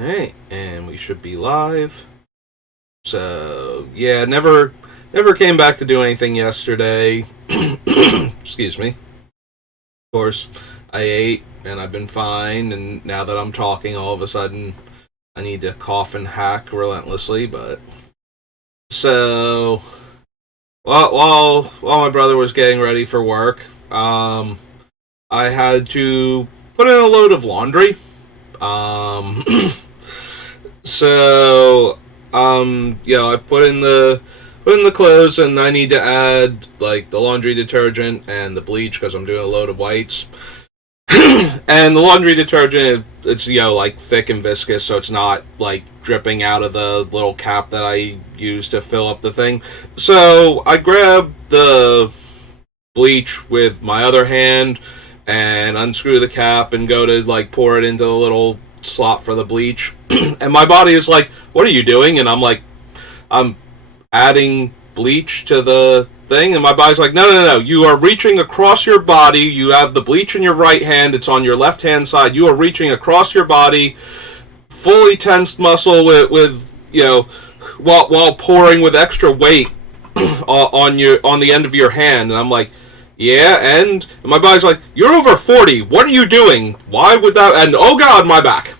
Alright, and we should be live. So, yeah, never came back to do anything yesterday. Excuse me. Of course, I ate and I've been fine, and now that I'm talking, all of a sudden I need to cough and hack relentlessly, but so while my brother was getting ready for work, I had to put in a load of laundry. Um So, I put in the clothes, and I need to add like the laundry detergent and the bleach because I'm doing a load of whites. And the laundry detergent, it's like thick and viscous, so it's not like dripping out of the little cap that I use to fill up the thing. So I grab the bleach with my other hand and unscrew the cap and go to like pour it into the little slot for the bleach. And my body is like, "What are you doing?" And I'm like, "I'm adding bleach to the thing." And my body's like, "No, no, no. You are reaching across your body. You have the bleach in your right hand. It's on your left hand side. You are reaching across your body, fully tensed muscle with while pouring with extra weight on the end of your hand." And I'm like, "Yeah," and my body's like, "You're over 40. What are you doing? Why would that?" And oh god, my back.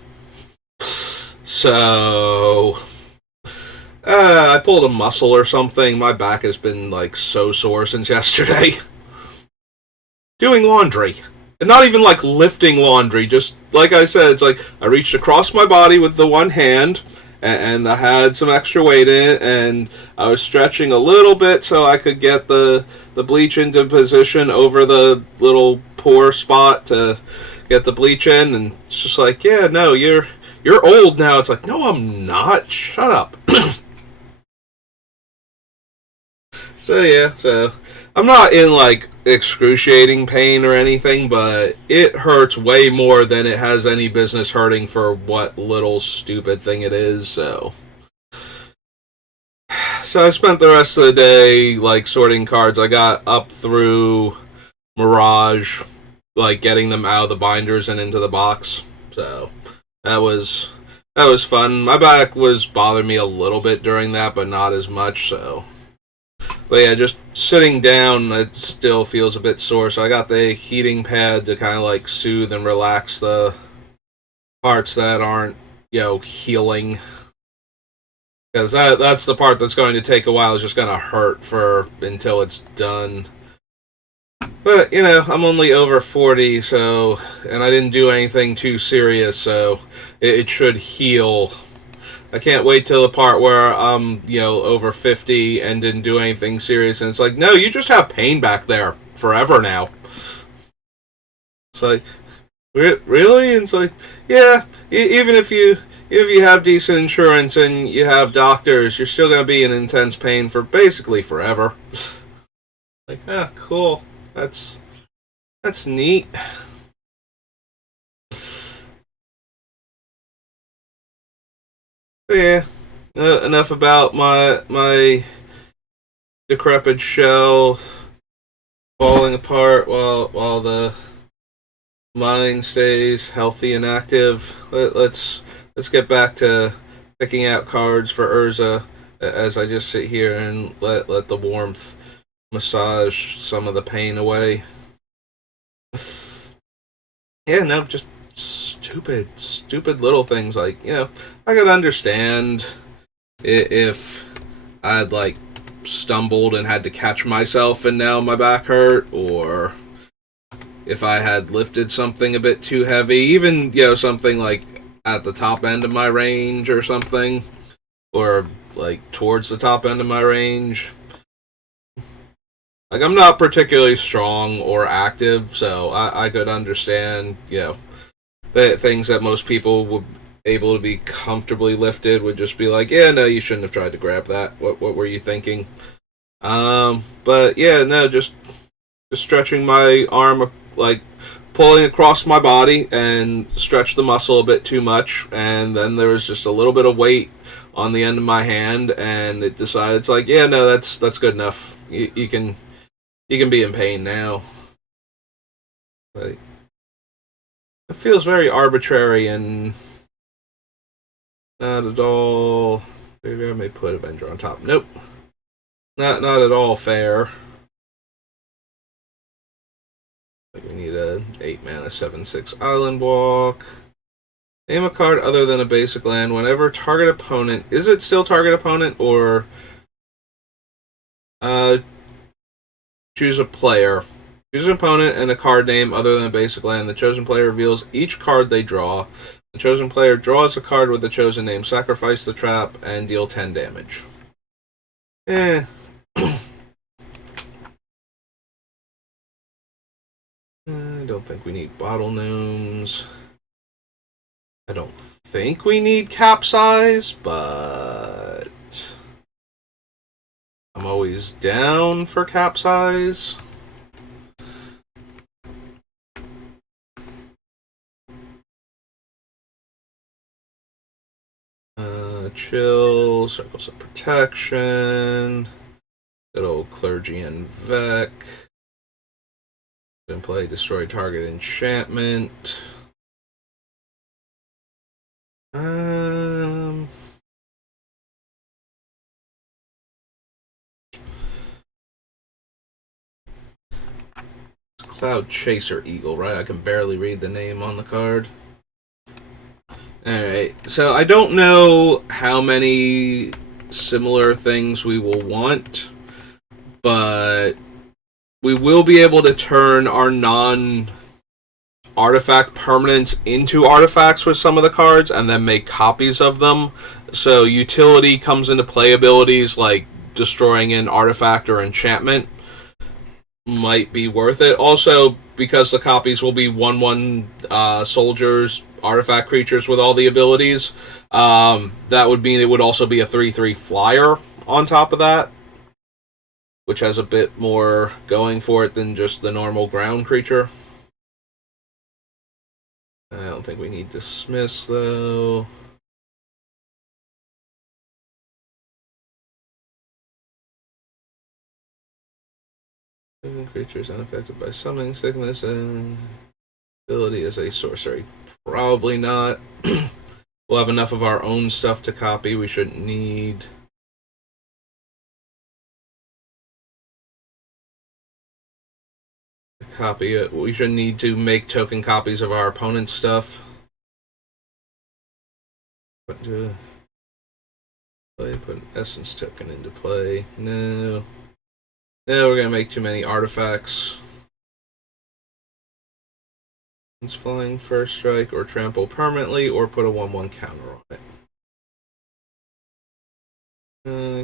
So I pulled a muscle or something. My back has been like so sore since yesterday. Doing laundry. And not even like lifting laundry, just like I said, it's like I reached across my body with the one hand, and I had some extra weight in it, and I was stretching a little bit so I could get the bleach into position over the little pore spot to get the bleach in. And it's just like, "Yeah, no, you're old now." It's like, "No, I'm not. Shut up." So yeah, so I'm not in like excruciating pain or anything, but it hurts way more than it has any business hurting for what little stupid thing it is. So I spent the rest of the day like sorting cards. I got up through Mirage, like getting them out of the binders and into the box. So that was that was fun. My back was bothering me a little bit during that, but not as much. But yeah, just sitting down, it still feels a bit sore. So I got the heating pad to kind of like soothe and relax the parts that aren't, healing. Because that's the part that's going to take a while. It's just going to hurt for until it's done. But, I'm only over 40, so, and I didn't do anything too serious, so it should heal. I can't wait till the part where I'm, over 50 and didn't do anything serious, and it's like, "No, you just have pain back there forever now." It's like, really? And it's like, yeah, even if you have decent insurance and you have doctors, you're still going to be in intense pain for basically forever. Like, cool. That's neat. But yeah, enough about my decrepit shell falling apart while the mind stays healthy and active. Let's get back to picking out cards for Urza as I just sit here and let the warmth massage some of the pain away. Yeah, no, just stupid little things like, I could understand if I'd like stumbled and had to catch myself and now my back hurt, or if I had lifted something a bit too heavy, even, something like at the top end of my range or something, or like towards the top end of my range. Like, I'm not particularly strong or active, so I could understand, the things that most people would able to be comfortably lifted would just be like, "Yeah, no, you shouldn't have tried to grab that. What were you thinking?" But yeah, no, just stretching my arm, like pulling across my body and stretch the muscle a bit too much, and then there was just a little bit of weight on the end of my hand, and it decided, it's like, "Yeah, no, that's good enough. You can be in pain now." Like, it feels very arbitrary and Not at all. Maybe I may put Avenger on top. Nope. Not at all fair. Like we need a 8 mana 7/6 Island Walk. Name a card other than a basic land whenever target opponent. Is it still target opponent or choose a player? Choose an opponent and a card name other than a basic land. The chosen player reveals each card they draw. The chosen player draws a card with the chosen name, sacrifice the trap, and deal 10 damage. I don't think we need bottle gnomes. I don't think we need capsize, but I'm always down for capsize. Chill, circles of protection, good old clergy and Vec. Then play destroy target enchantment. Cloud Chaser Eagle, right? I can barely read the name on the card. Alright, so I don't know how many similar things we will want, but we will be able to turn our non-artifact permanents into artifacts with some of the cards and then make copies of them. So utility comes into play. Abilities like destroying an artifact or enchantment might be worth it. Also, because the copies will be 1/1 soldiers, artifact creatures with all the abilities, that would mean it would also be a 3/3 flyer on top of that, which has a bit more going for it than just the normal ground creature. I don't think we need Dismiss, though. Creatures unaffected by summoning sickness and ability as a sorcery. Probably not. We'll have enough of our own stuff to copy. We shouldn't need... copy it. We shouldn't need to make token copies of our opponent's stuff. Put an essence token into play. No, we're gonna make too many artifacts. It's flying first strike or trample permanently or put a 1/1 counter on it.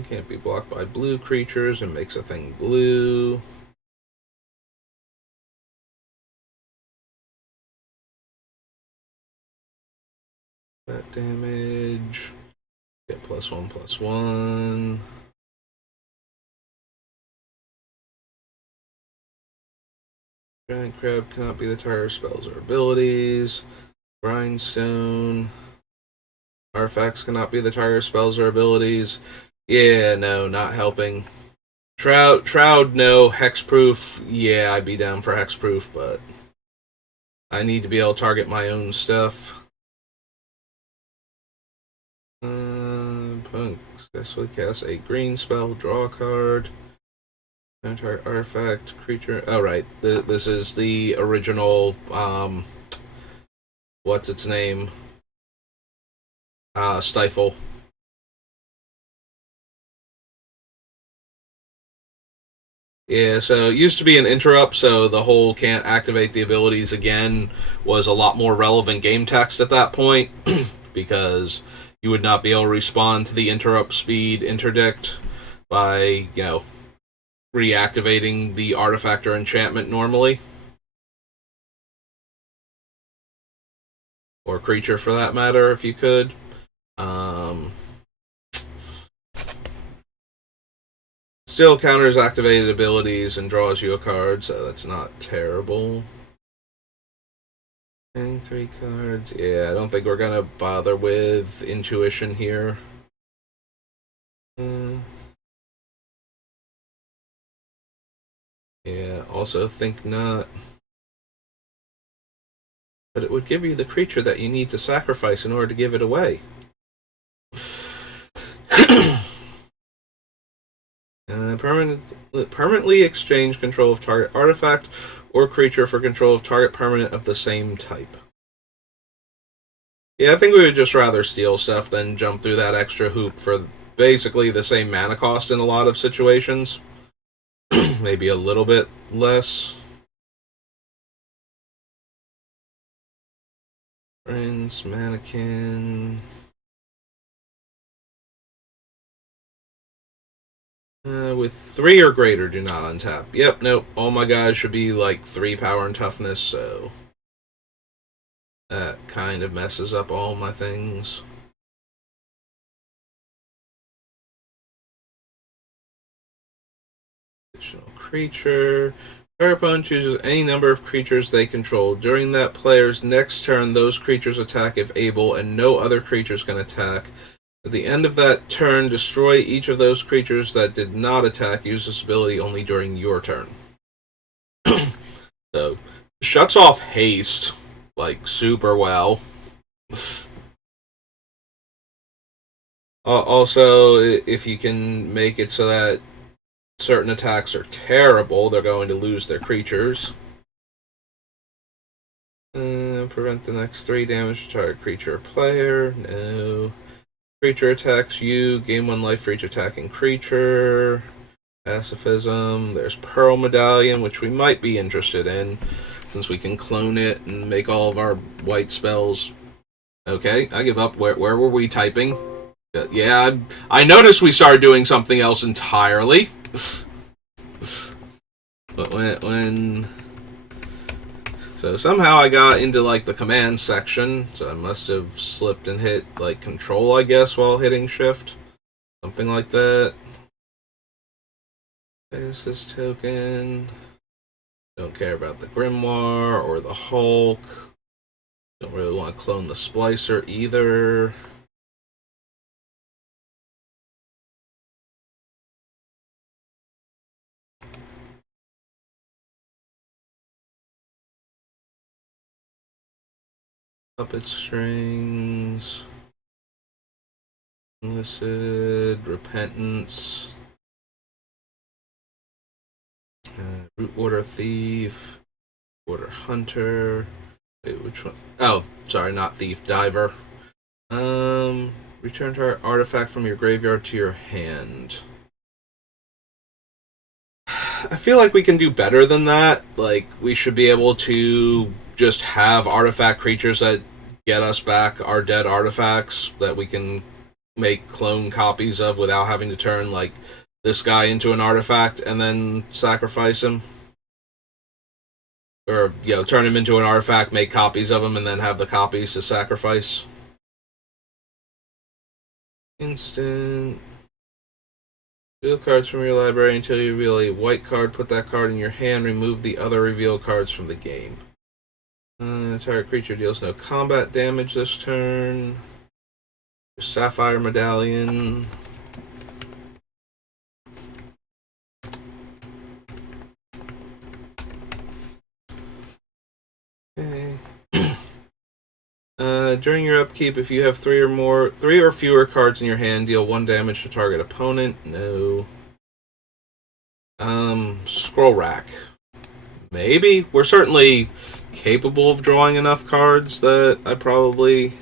Can't be blocked by blue creatures and makes a thing blue. That damage. Get +1/+1. Giant Crab cannot be the target of spells or abilities. Grindstone. Artifacts cannot be the target of spells or abilities. Yeah, no, not helping. Shroud, no. Hexproof, yeah, I'd be down for Hexproof, but I need to be able to target my own stuff. Punk successfully cast a green spell, draw a card. Target artifact, creature. Oh, right. This is the original, what's its name? Stifle. Yeah, so it used to be an interrupt, so the whole can't activate the abilities again was a lot more relevant game text at that point, because you would not be able to respond to the interrupt speed interdict by, reactivating the artifact or enchantment normally. Or creature for that matter, if you could. Still counters activated abilities and draws you a card, so that's not terrible. And 3 cards. Yeah, I don't think we're gonna bother with intuition here. Yeah, also think not. But it would give you the creature that you need to sacrifice in order to give it away. Permanently exchange control of target artifact or creature for control of target permanent of the same type. Yeah, I think we would just rather steal stuff than jump through that extra hoop for basically the same mana cost in a lot of situations. Maybe a little bit less. Friends, mannequin. With 3 or greater, do not untap. Yep, nope. All my guys should be like 3 power and toughness, so that kind of messes up all my things. Additional creature. Your opponent chooses any number of creatures they control. During that player's next turn, those creatures attack if able, and no other creatures can attack. At the end of that turn, destroy each of those creatures that did not attack. Use this ability only during your turn. So, shuts off haste, like, super well. Also, if you can make it so that certain attacks are terrible, they're going to lose their creatures. Prevent the next 3 damage to target creature or player. No. Creature attacks you. Gain 1 life for each attacking creature. Pacifism. There's Pearl Medallion, which we might be interested in, since we can clone it and make all of our white spells. Okay, I give up. Where were we typing? Yeah, I noticed we started doing something else entirely. But when so somehow I got into like the command section, so I must have slipped and hit like control, I guess, while hitting shift. Something like that. There's this token. Don't care about the Grimoire or the Hulk. Don't really want to clone the Splicer either. Puppet strings. Illicit. Repentance. Root Order Thief. Order Hunter. Wait, which one? Oh, sorry, not Thief. Diver. Return target artifact from your graveyard to your hand. I feel like we can do better than that. Like, we should be able to just have artifact creatures that get us back our dead artifacts that we can make clone copies of without having to turn, like, this guy into an artifact and then sacrifice him. Or, turn him into an artifact, make copies of him, and then have the copies to sacrifice. Instant. Reveal cards from your library until you reveal a white card. Put that card in your hand. Remove the other reveal cards from the game. Target creature deals no combat damage this turn. Sapphire Medallion. Okay. During your upkeep, if you have 3 or fewer cards in your hand, deal 1 damage to target opponent. No. Scroll Rack. Maybe. We're certainly capable of drawing enough cards that I probably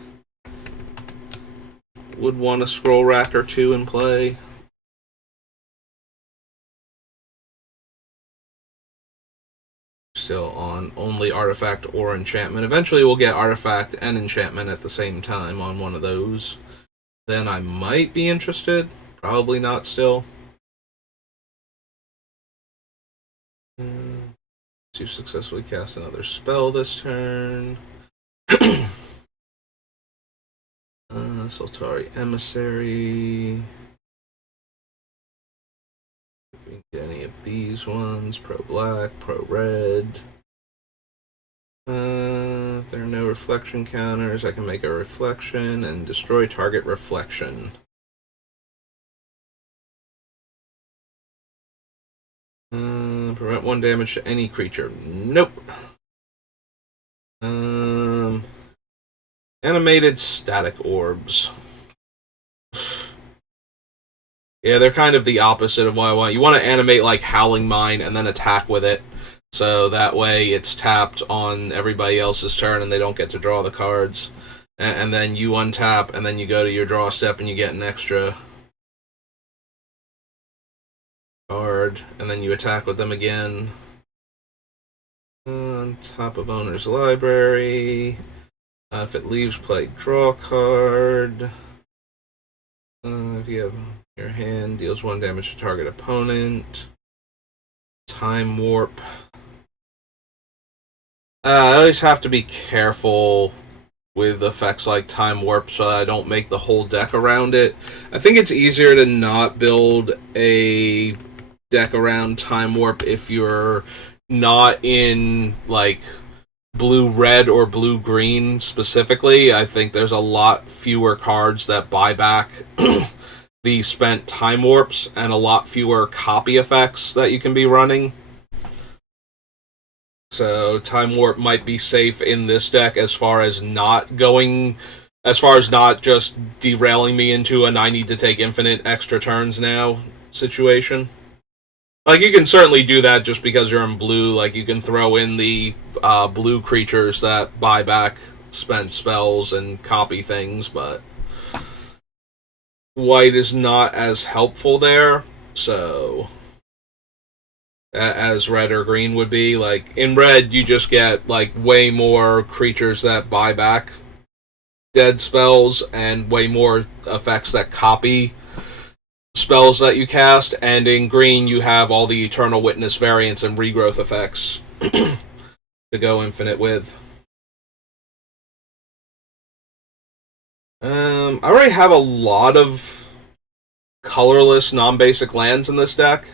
would want a Scroll Rack or 2 in play. Still on only artifact or enchantment. Eventually we'll get artifact and enchantment at the same time on one of those. Then I might be interested. Probably not still. To successfully cast another spell this turn. Soltari Emissary. We can get any of these ones. Pro black, pro red. If there are no reflection counters, I can make a reflection and destroy target reflection. Prevent 1 damage to any creature. Nope. Animated static orbs. Yeah, they're kind of the opposite of what I want. You want to animate like Howling Mine and then attack with it. So that way it's tapped on everybody else's turn and they don't get to draw the cards. And then you untap and then you go to your draw step and you get an extra card. And then you attack with them again. On top of owner's library. If it leaves play, draw card. If you have your hand, deals 1 damage to target opponent. Time warp. I always have to be careful with effects like Time Warp so that I don't make the whole deck around it. I think it's easier to not build a deck around Time Warp if you're not in, like, blue-red or blue-green specifically. I think there's a lot fewer cards that buy back the spent Time Warps and a lot fewer copy effects that you can be running. So Time Warp might be safe in this deck as far as not just derailing me into an I need to take infinite extra turns now situation. Like, you can certainly do that just because you're in blue. Like, you can throw in the blue creatures that buy back spent spells and copy things, but white is not as helpful there, so as red or green would be. Like, in red, you just get, like, way more creatures that buy back dead spells and way more effects that copy spells that you cast, and in green, you have all the Eternal Witness variants and regrowth effects to go infinite with. I already have a lot of colorless, non-basic lands in this deck,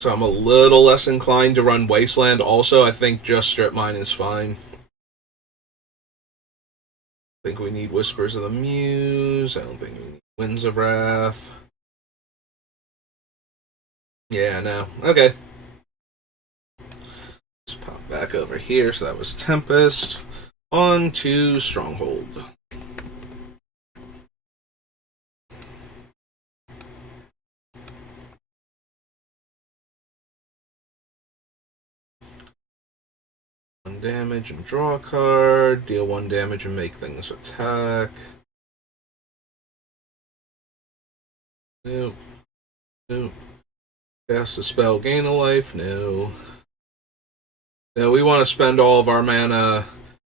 so I'm a little less inclined to run Wasteland. Also, I think just Strip Mine is fine. I think we need Whispers of the Muse. I don't think we need Winds of Wrath. Yeah, no. Okay. Let's pop back over here. So that was Tempest. On to Stronghold. Damage and draw a card, deal 1 damage and make things attack. Nope. Nope. Cast a spell, gain a life? No. No, we want to spend all of our mana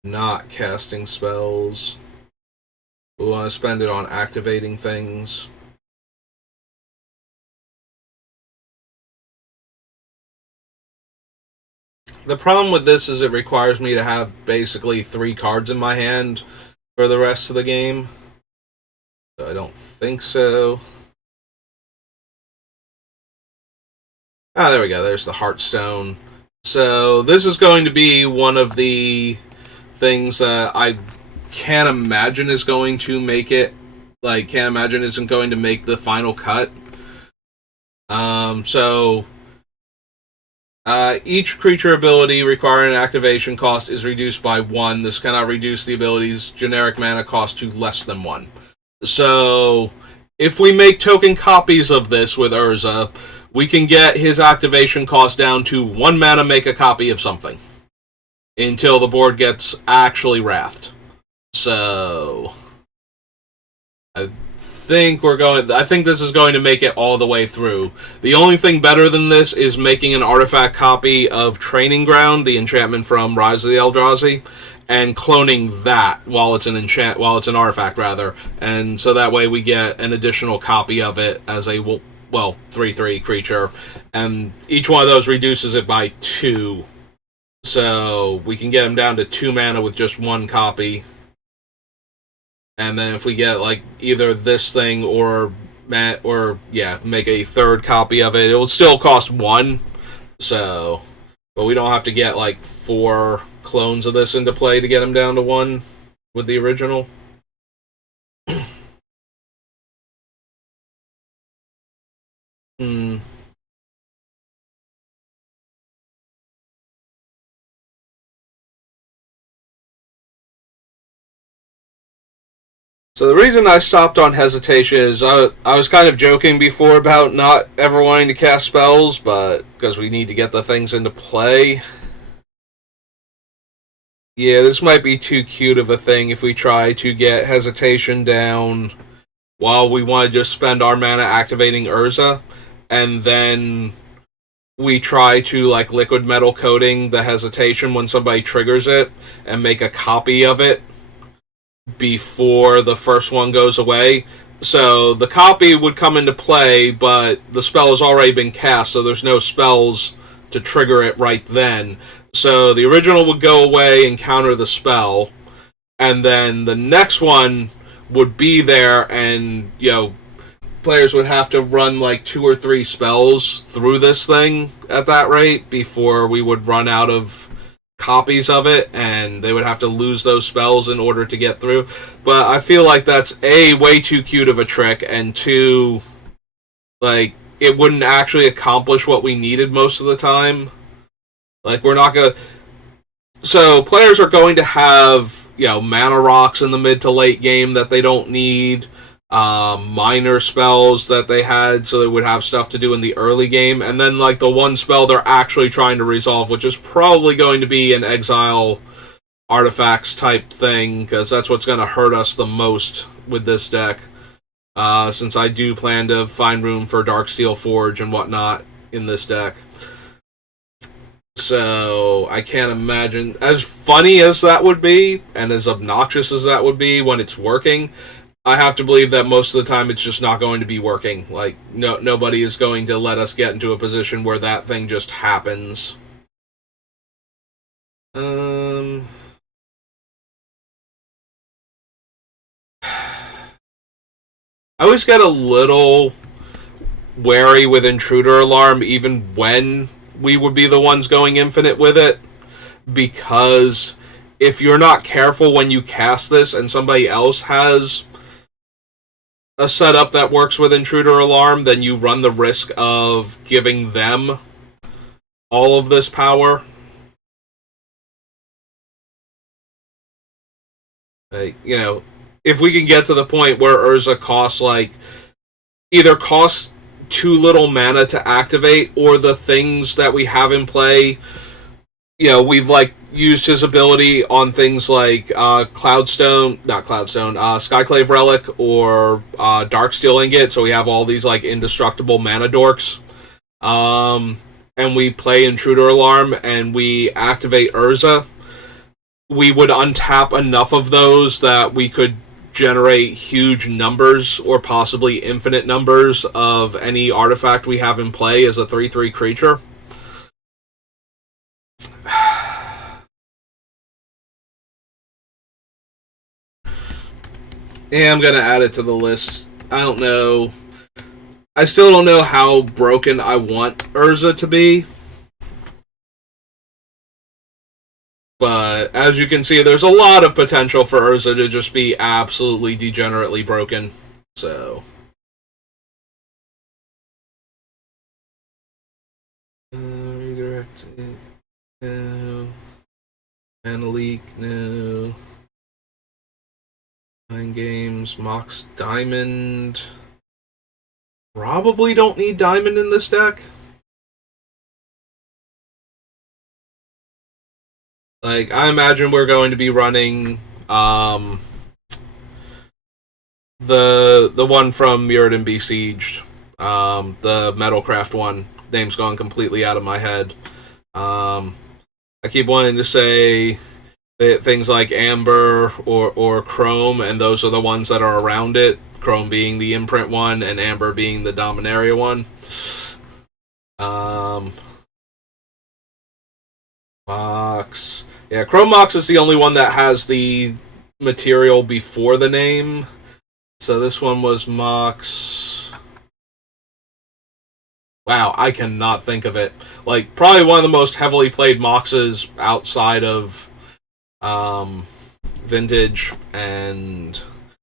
not casting spells. We want to spend it on activating things. The problem with this is it requires me to have basically 3 cards in my hand for the rest of the game. So I don't think so. Ah, there we go. There's the Heartstone. So this is going to be one of the things that I can't imagine is going to make it. Like, can't imagine isn't going to make the final cut. Each creature ability requiring an activation cost is reduced by 1. This cannot reduce the ability's generic mana cost to less than 1. So, if we make token copies of this with Urza, we can get his activation cost down to 1 mana, make a copy of something. Until the board gets actually wrathed. So, I think this is going to make it all the way through. The only thing better than this is making an artifact copy of Training Ground, the enchantment from Rise of the Eldrazi, and cloning that while it's an artifact rather, and so that way we get an additional copy of it as a 3/3 creature, and each one of those reduces it by 2. So we can get him down to 2 mana with just 1 copy. And then if we get, like, either this thing or make a 3rd copy of it, it will still cost 1. So, but we don't have to get, like, 4 clones of this into play to get him down to 1 with the original. So the reason I stopped on hesitation is I was kind of joking before about not ever wanting to cast spells, but because we need to get the things into play. Yeah, this might be too cute of a thing if we try to get hesitation down while we want to just spend our mana activating Urza, and then we try to like liquid metal coating the hesitation when somebody triggers it and make a copy of it before the first one goes away. So the copy would come into play, but the spell has already been cast, so there's no spells to trigger it right then. So the original would go away and counter the spell, and then the next one would be there, and, you know, players would have to run like 2 or 3 spells through this thing at that rate before we would run out of copies of it, and they would have to lose those spells in order to get through. But I feel like that's A, way too cute of a trick, and 2, like, it wouldn't actually accomplish what we needed most of the time. Like, we're not gonna... So, players are going to have, you know, mana rocks in the mid to late game that they don't need, minor spells that they had, so they would have stuff to do in the early game, and then, like, the one spell they're actually trying to resolve, which is probably going to be an exile artifacts type thing, because that's what's going to hurt us the most with this deck, since I do plan to find room for Darksteel Forge and whatnot in this deck. So, I can't imagine, as funny as that would be, and as obnoxious as that would be when it's working, I have to believe that most of the time it's just not going to be working. Like, nobody is going to let us get into a position where that thing just happens. I always get a little wary with Intruder Alarm, even when we would be the ones going infinite with it, because if you're not careful when you cast this and somebody else has a setup that works with Intruder Alarm, then you run the risk of giving them all of this power. Like, you know, if we can get to the point where Urza costs, like, either costs too little mana to activate, or the things that we have in play, you know, we've, like, used his ability on things like Skyclave Relic or Darksteel Ingot, so we have all these, like, indestructible mana dorks. And we play Intruder Alarm and we activate Urza. We would untap enough of those that we could generate huge numbers, or possibly infinite numbers, of any artifact we have in play as a 3/3 creature. Yeah, I'm gonna add it to the list. I don't know. I still don't know how broken I want Urza to be. But as you can see, there's a lot of potential for Urza to just be absolutely degenerately broken. So. Redirect. No. And leak. No. Mind Games. Mox Diamond. Probably don't need Diamond in this deck. Like, I imagine we're going to be running the one from Mirrodin Besieged, the Metalcraft one. Name's gone completely out of my head. I keep wanting to say things like Amber or Chrome, and those are the ones that are around it. Chrome being the imprint one, and Amber being the Dominaria one. Mox. Yeah, Chrome Mox is the only one that has the material before the name. So this one was Mox. Wow, I cannot think of it. Like, probably one of the most heavily played Moxes outside of Vintage, and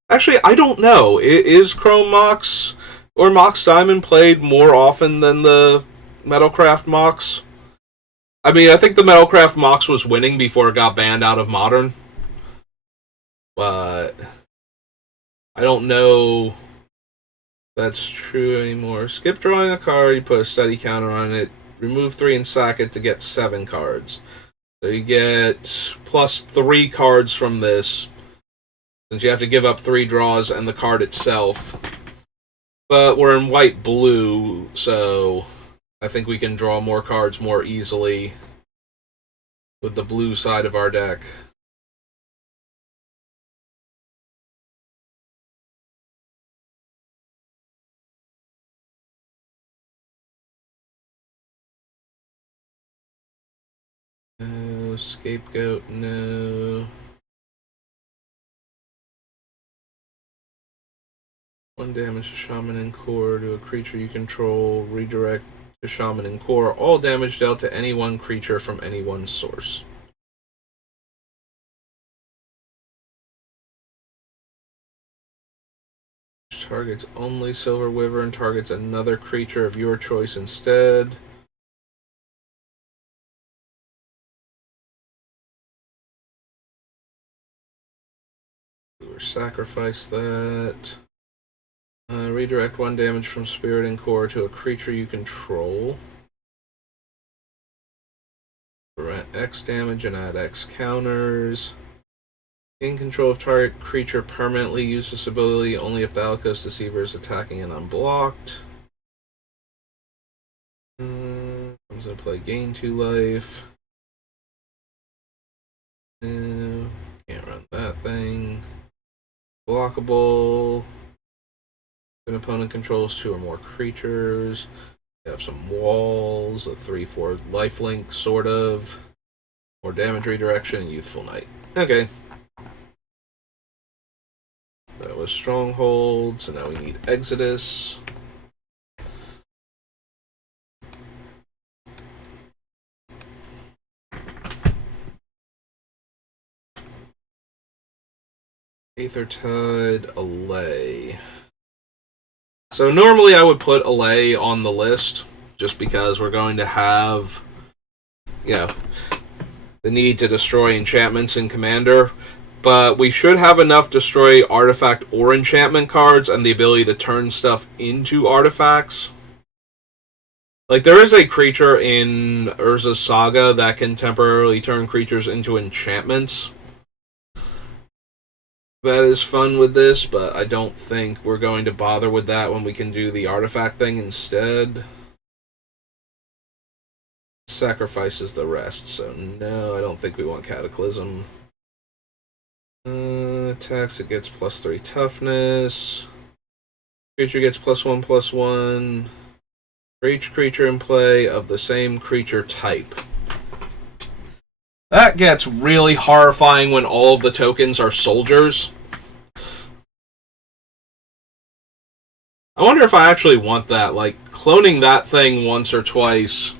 actually, I don't know. Is Chrome Mox or Mox Diamond played more often than the Metalcraft Mox? I mean, I think the Metalcraft Mox was winning before it got banned out of Modern. But I don't know that's true anymore. Skip drawing a card, you put a study counter on it, remove 3 and sack it to get 7 cards. So you get plus 3 cards from this, since you have to give up 3 draws and the card itself. But we're in white-blue, so I think we can draw more cards more easily with the blue side of our deck. No, scapegoat, no. 1 damage to Shaman and Core to a creature you control. Redirect to Shaman and Core. All damage dealt to any one creature from any one source. Targets only Silver Wyvern. Targets another creature of your choice instead. Or sacrifice that. Redirect 1 damage from Spirit and Core to a creature you control. Prevent X damage and add X counters. Gain control of target creature permanently. Use this ability only if the Alkos Deceiver is attacking and unblocked. I'm going to play gain 2 life. No, can't run that thing. Blockable. An opponent controls 2 or more creatures. You have some walls, a 3/4 lifelink, sort of. More damage redirection, and Youthful Knight. Okay. That was Stronghold, so now we need Exodus. Aethertide, Allay. So normally I would put Allay on the list, just because we're going to have, the need to destroy enchantments in Commander. But we should have enough destroy artifact or enchantment cards and the ability to turn stuff into artifacts. Like, there is a creature in Urza's Saga that can temporarily turn creatures into enchantments. That is fun with this, but I don't think we're going to bother with that when we can do the artifact thing instead. Sacrifices the rest, so no, I don't think we want Cataclysm. Attacks, it gets +3 toughness. Creature gets +1/+1 for each creature in play of the same creature type. That gets really horrifying when all of the tokens are soldiers. I wonder if I actually want that. Like, cloning that thing once or twice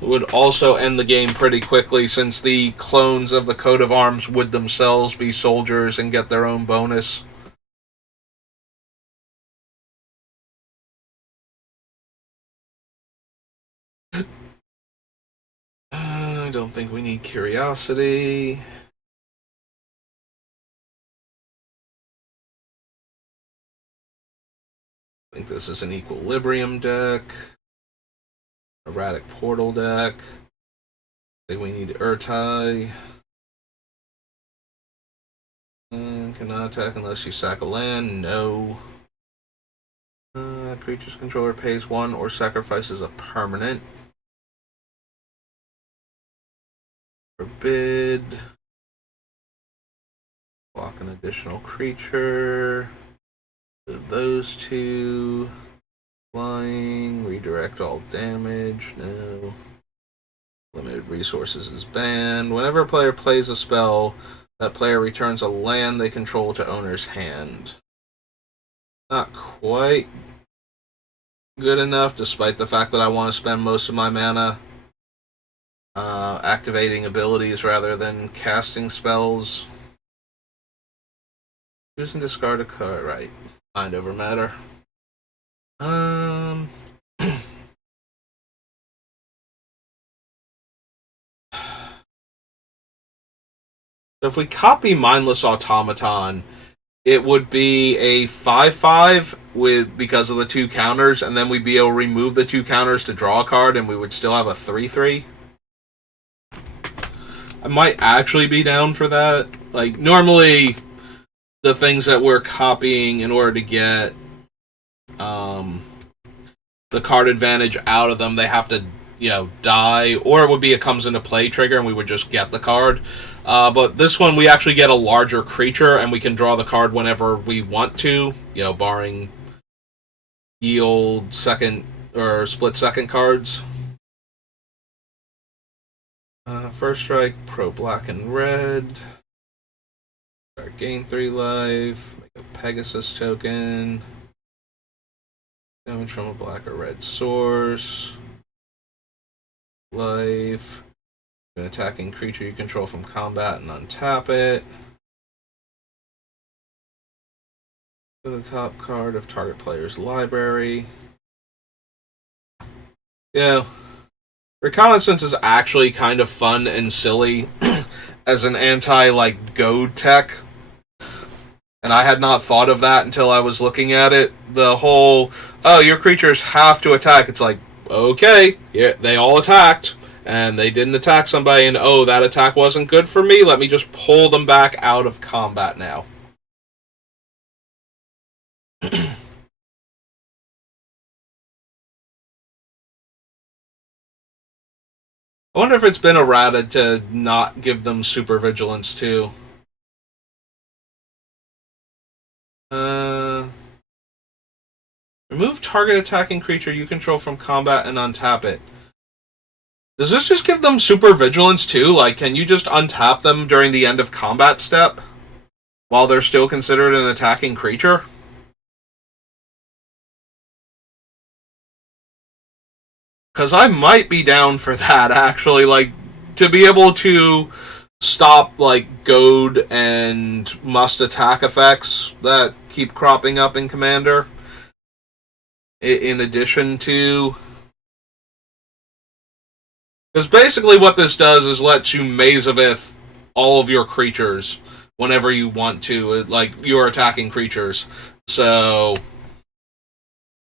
would also end the game pretty quickly, since the clones of the coat of arms would themselves be soldiers and get their own bonus. I don't think we need Curiosity. I think this is an Equilibrium deck. Erratic Portal deck. I think we need Urtai. Cannot attack unless you sack a land. No. Creature's controller pays 1 or sacrifices a permanent. Forbid. Block an additional creature. Those 2. Flying. Redirect all damage. No. Limited resources is banned. Whenever a player plays a spell, that player returns a land they control to owner's hand. Not quite good enough, despite the fact that I want to spend most of my mana activating abilities rather than casting spells. Choose and discard a card. Right. Mind over matter. So if we copy Mindless Automaton, it would be a 5/5 with because of the 2 counters, and then we'd be able to remove the 2 counters to draw a card, and we would still have a 3/3. I might actually be down for that. Like, normally, the things that we're copying in order to get the card advantage out of them, they have to, die, or it would be a comes into play trigger, and we would just get the card. But this one, we actually get a larger creature, and we can draw the card whenever we want to, barring yield second or split second cards. First strike, pro black and red. Gain 3 life. Make a Pegasus token. Damage from a black or red source. Life. An attacking creature you control from combat and untap it. To the top card of target player's library. Yeah. Reconnaissance is actually kind of fun and silly as an goad tech. And I had not thought of that until I was looking at it. The whole, your creatures have to attack. It's like, okay, yeah, they all attacked, and they didn't attack somebody, and that attack wasn't good for me. Let me just pull them back out of combat now. I wonder if it's been errata to not give them super vigilance too. Remove target attacking creature you control from combat and untap it. Does this just give them super vigilance too? Like, can you just untap them during the end of combat step while they're still considered an attacking creature? Because I might be down for that, actually. Like, to be able to stop, goad and must attack effects that keep cropping up in Commander. In addition to... Because basically what this does is lets you Mazavith all of your creatures whenever you want to, your attacking creatures. So...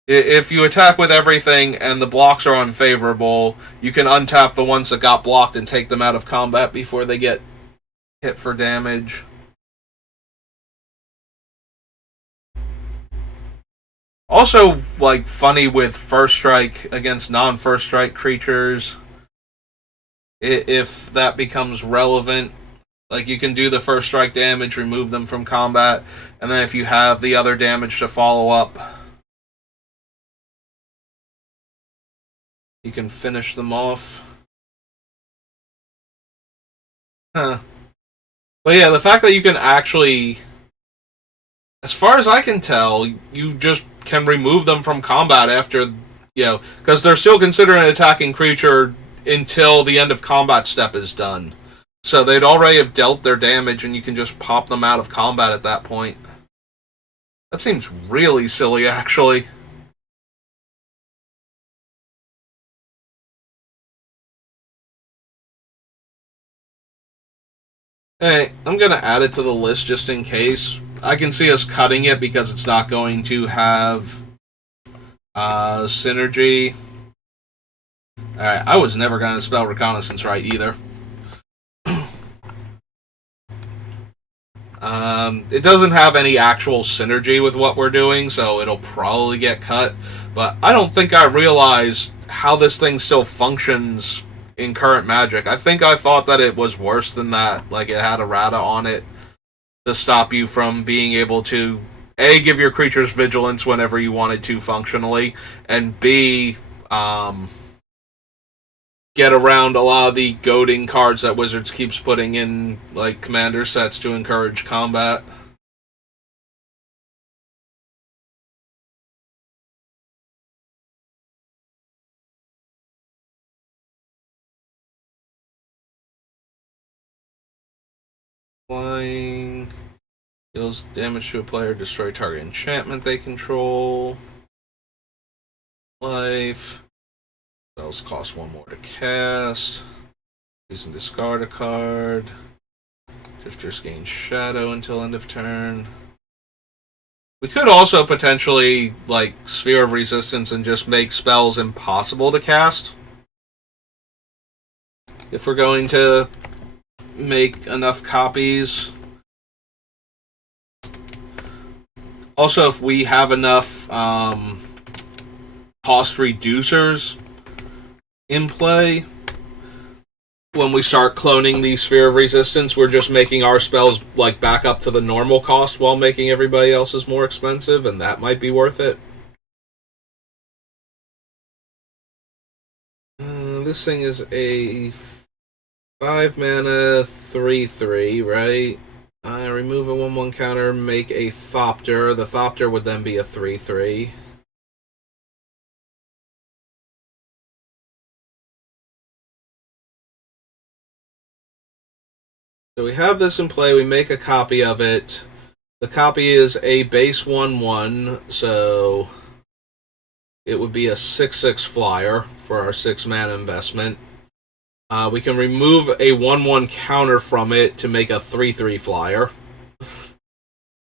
if you attack with everything and the blocks are unfavorable, you can untap the ones that got blocked and take them out of combat before they get hit for damage. Also, funny with first strike against non-first strike creatures, if that becomes relevant. You can do the first strike damage, remove them from combat, and then if you have the other damage to follow up, you can finish them off. Huh. But yeah, the fact that you can actually... As far as I can tell, you just can remove them from combat after, because they're still considered an attacking creature until the end of combat step is done. So they'd already have dealt their damage, and you can just pop them out of combat at that point. That seems really silly, actually. Hey, I'm going to add it to the list just in case. I can see us cutting it because it's not going to have synergy. Alright, I was never going to spell reconnaissance right either. It doesn't have any actual synergy with what we're doing, so it'll probably get cut. But I don't think I realized how this thing still functions in current Magic. I think I thought that it was worse than that. It had errata on it to stop you from being able to A, give your creatures vigilance whenever you wanted to functionally, and B, get around a lot of the goading cards that Wizards keeps putting in commander sets to encourage combat. Flying deals damage to a player, destroy target enchantment they control. Life. Spells cost 1 more to cast. Use and discard a card. Drifters gain shadow until end of turn. We could also potentially, like, Sphere of Resistance and just make spells impossible to cast. If we're going to make enough copies. Also, if we have enough cost reducers in play, when we start cloning the Sphere of Resistance, we're just making our spells like back up to the normal cost while making everybody else's more expensive, and that might be worth it. This thing is a 5 mana 3/3, right? Remove a 1/1 counter, make a Thopter. The Thopter would then be a 3/3. So we have this in play, we make a copy of it. The copy is a base 1/1, so it would be a 6/6 flyer for our 6 mana investment. We can remove a 1/1 counter from it to make a 3/3 flyer.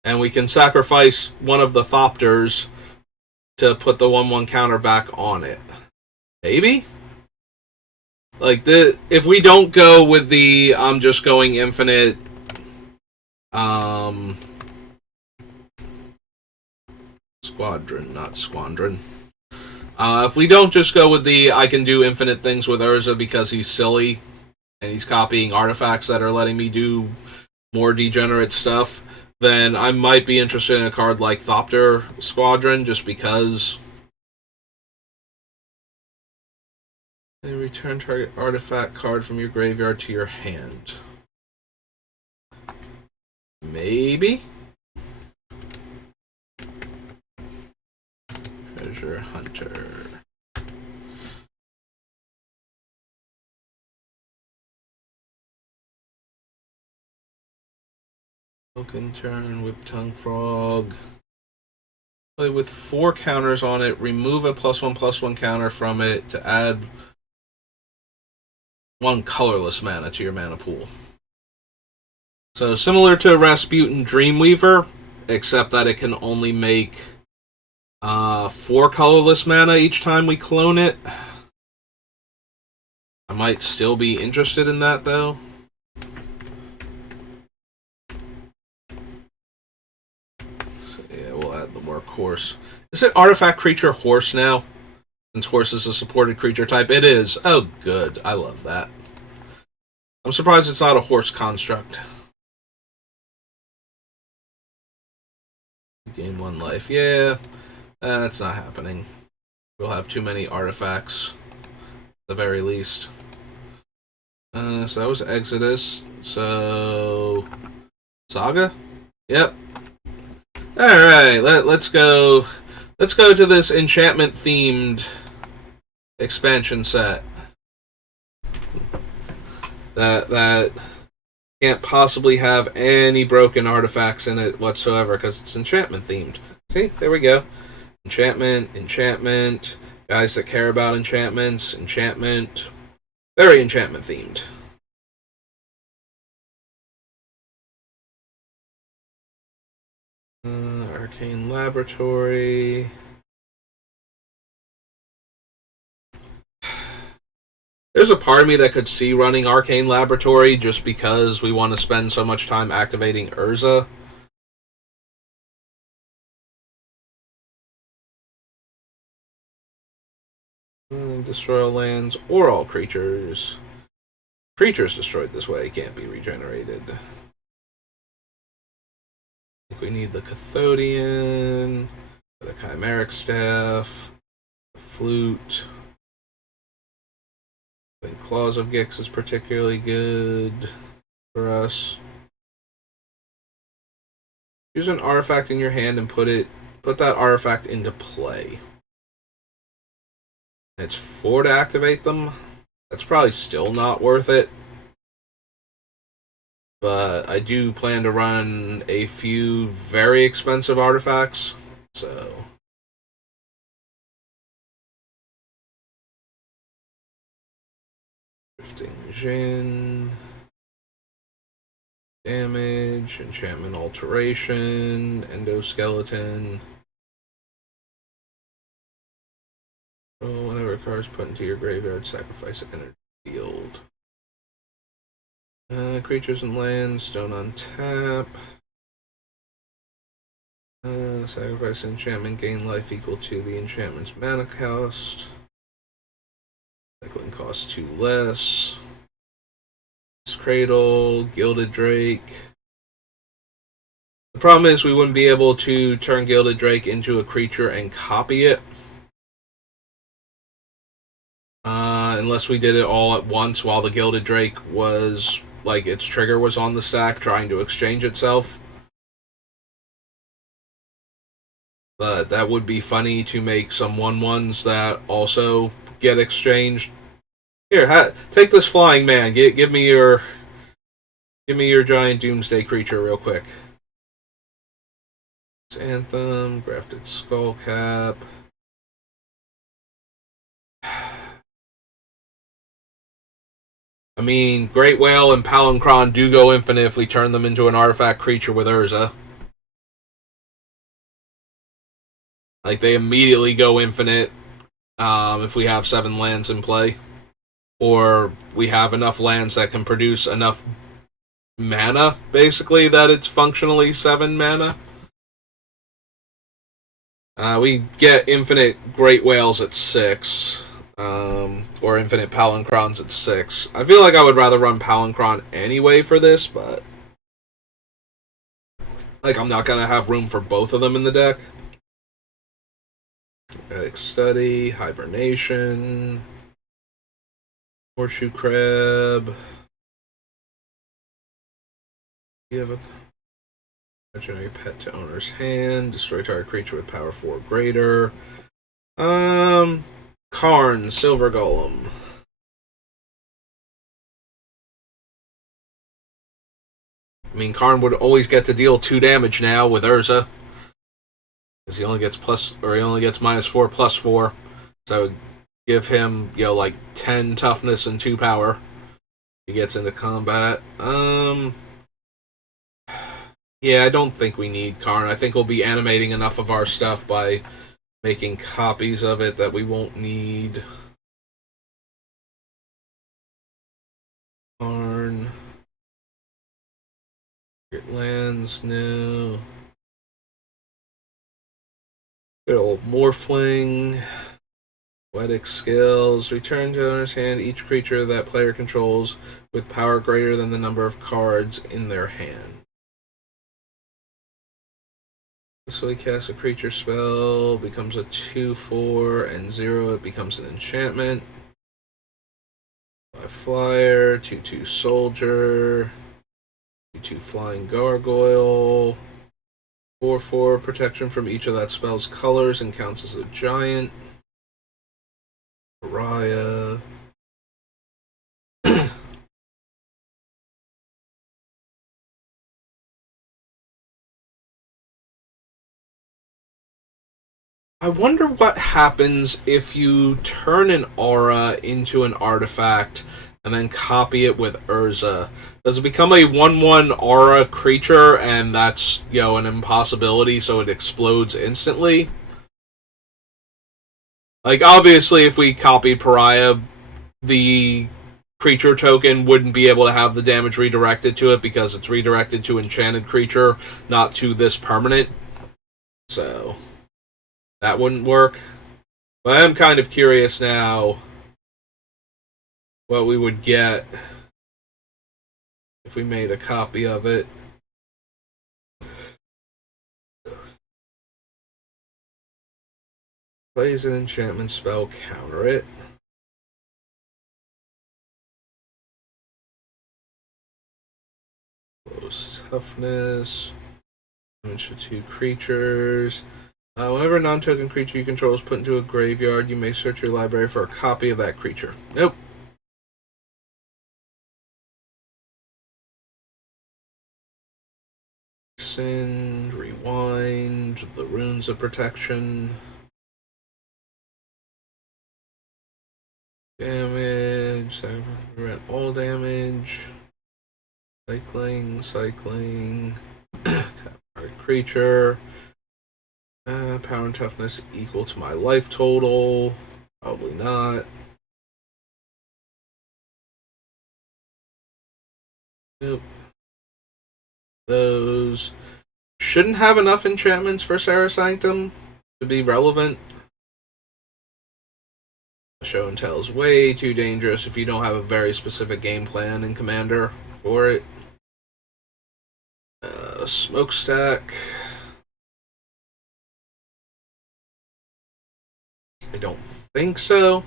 And we can sacrifice one of the Thopters to put the 1/1 counter back on it. Maybe? Like, if we don't go with the I'm just going infinite Squadron, not Squandron. If we don't just go with the I can do infinite things with Urza because he's silly and he's copying artifacts that are letting me do more degenerate stuff, then I might be interested in a card like Thopter Squadron just because. And return target artifact card from your graveyard to your hand. Maybe? Treasure Hunter. Token turn, Whip Tongue Frog. Play with 4 counters on it, remove a +1/+1 counter from it to add 1 colorless mana to your mana pool. So similar to Rasputin Dreamweaver, except that it can only make 4 colorless mana each time we clone it. I might still be interested in that, though. So yeah, we'll add the Workhorse. Is it Artifact Creature Horse now? Since Horse is a supported creature type. It is. Oh, good. I love that. I'm surprised it's not a horse construct. Gain 1 life. Yeah, that's not happening. We'll have too many artifacts, at the very least. So that was Exodus. So Saga? Yep. Alright, let's go. Let's go to this enchantment themed expansion set. That can't possibly have any broken artifacts in it whatsoever because it's enchantment themed. See, there we go. Enchantment. Guys that care about enchantments, enchantment. Very enchantment themed. Arcane Laboratory. There's a part of me that could see running Arcane Laboratory just because we want to spend so much time activating Urza. Destroy all lands or all creatures. Creatures destroyed this way can't be regenerated. I think we need the Cathodian, the Chimeric Staff, the Flute. I think Claws of Gix is particularly good for us. Use an artifact in your hand and put that artifact into play. It's 4 to activate them. That's probably still not worth it. But I do plan to run a few very expensive artifacts, so. Drifting Jin. damage, enchantment alteration, endoskeleton. Oh, whenever a card is put into your graveyard, sacrifice an energy field. Creatures and lands don't untap. Sacrifice enchantment, gain life equal to the enchantment's mana cost. Cycling costs 2 less. Cradle, Gilded Drake. The problem is we wouldn't be able to turn Gilded Drake into a creature and copy it. Unless we did it all at once while the Gilded Drake was, like, its trigger was on the stack trying to exchange itself. But that would be funny to make some 1/1s that also get exchanged. Here, take this flying man. Give me your giant doomsday creature real quick. Anthem, grafted skullcap. I mean, Great Whale and Palinchron do go infinite if we turn them into an artifact creature with Urza. Like, they immediately go infinite if we have 7 lands in play. Or we have enough lands that can produce enough mana, basically, that it's functionally 7 mana. We get infinite Great Whales at 6. Or infinite Palinchrons at 6. I feel like I would rather run Palinchron anyway for this, but like, I'm not gonna have room for both of them in the deck. Kinetic Study, Hibernation, Horseshoe Crab. You have a imaginary pet to owner's hand. Destroy target creature with power 4 or greater. Karn, Silver Golem. I mean, Karn would always get to deal 2 damage now with Urza, because he only gets -4/+4. So I would give him, like 10 toughness and 2 power. He gets into combat. Yeah, I don't think we need Karn. I think we'll be animating enough of our stuff by making copies of it that we won't need Karn. Lands, no. Good old Morphling. Poetic Skills. Return to owner's hand each creature that player controls with power greater than the number of cards in their hand. So we cast a creature spell, becomes a 2/4, and 0, it becomes an enchantment. 5 flyer, 2/2 soldier, 2/2 flying gargoyle, 4/4 protection from each of that spell's colors and counts as a giant. Pariah. I wonder what happens if you turn an aura into an artifact and then copy it with Urza. Does it become a 1/1 aura creature and that's, an impossibility, so it explodes instantly? Like, obviously, if we copied Pariah, the creature token wouldn't be able to have the damage redirected to it because it's redirected to enchanted creature, not to this permanent. So that wouldn't work. But I am kind of curious now what we would get if we made a copy of it. Plays an enchantment spell, counter it. Close toughness. Damage to 2 creatures. Whenever a non-token creature you control is put into a graveyard, you may search your library for a copy of that creature. Nope. Send, rewind, the runes of protection. Damage, prevent all damage. Cycling. Tap target creature. Power and toughness equal to my life total. Probably not. Nope. Those shouldn't have enough enchantments for Sarah Sanctum to be relevant. Show and tell is way too dangerous if you don't have a very specific game plan in Commander for it. Smokestack. I don't think so.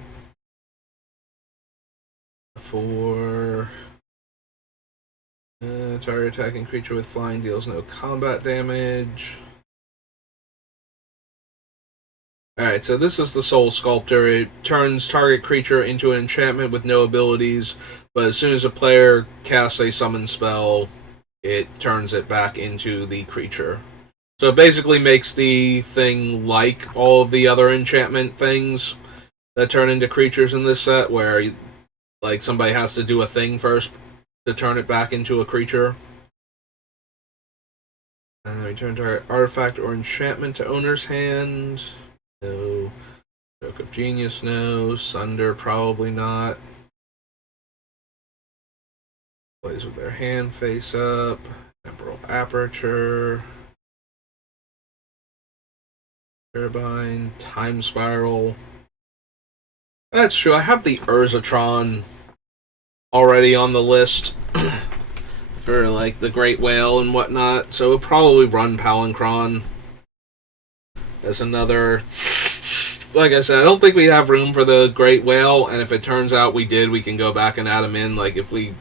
For target attacking creature with flying deals no combat damage. Alright, so this is the Soul Sculptor. It turns target creature into an enchantment with no abilities, but as soon as a player casts a summon spell, it turns it back into the creature. So it basically makes the thing like all of the other enchantment things that turn into creatures in this set, where like somebody has to do a thing first to turn it back into a creature. Return target artifact or enchantment to owner's hand. No. Stroke of Genius, no. Sunder, probably not. Plays with their hand face up. Temporal Aperture. Turbine. Time Spiral. That's true. I have the Urzatron already on the list for like the Great Whale and whatnot, so we'll probably run Palancron as another. Like I said, I don't think we have room for the Great Whale, and if it turns out we did, we can go back and add him in. Like if we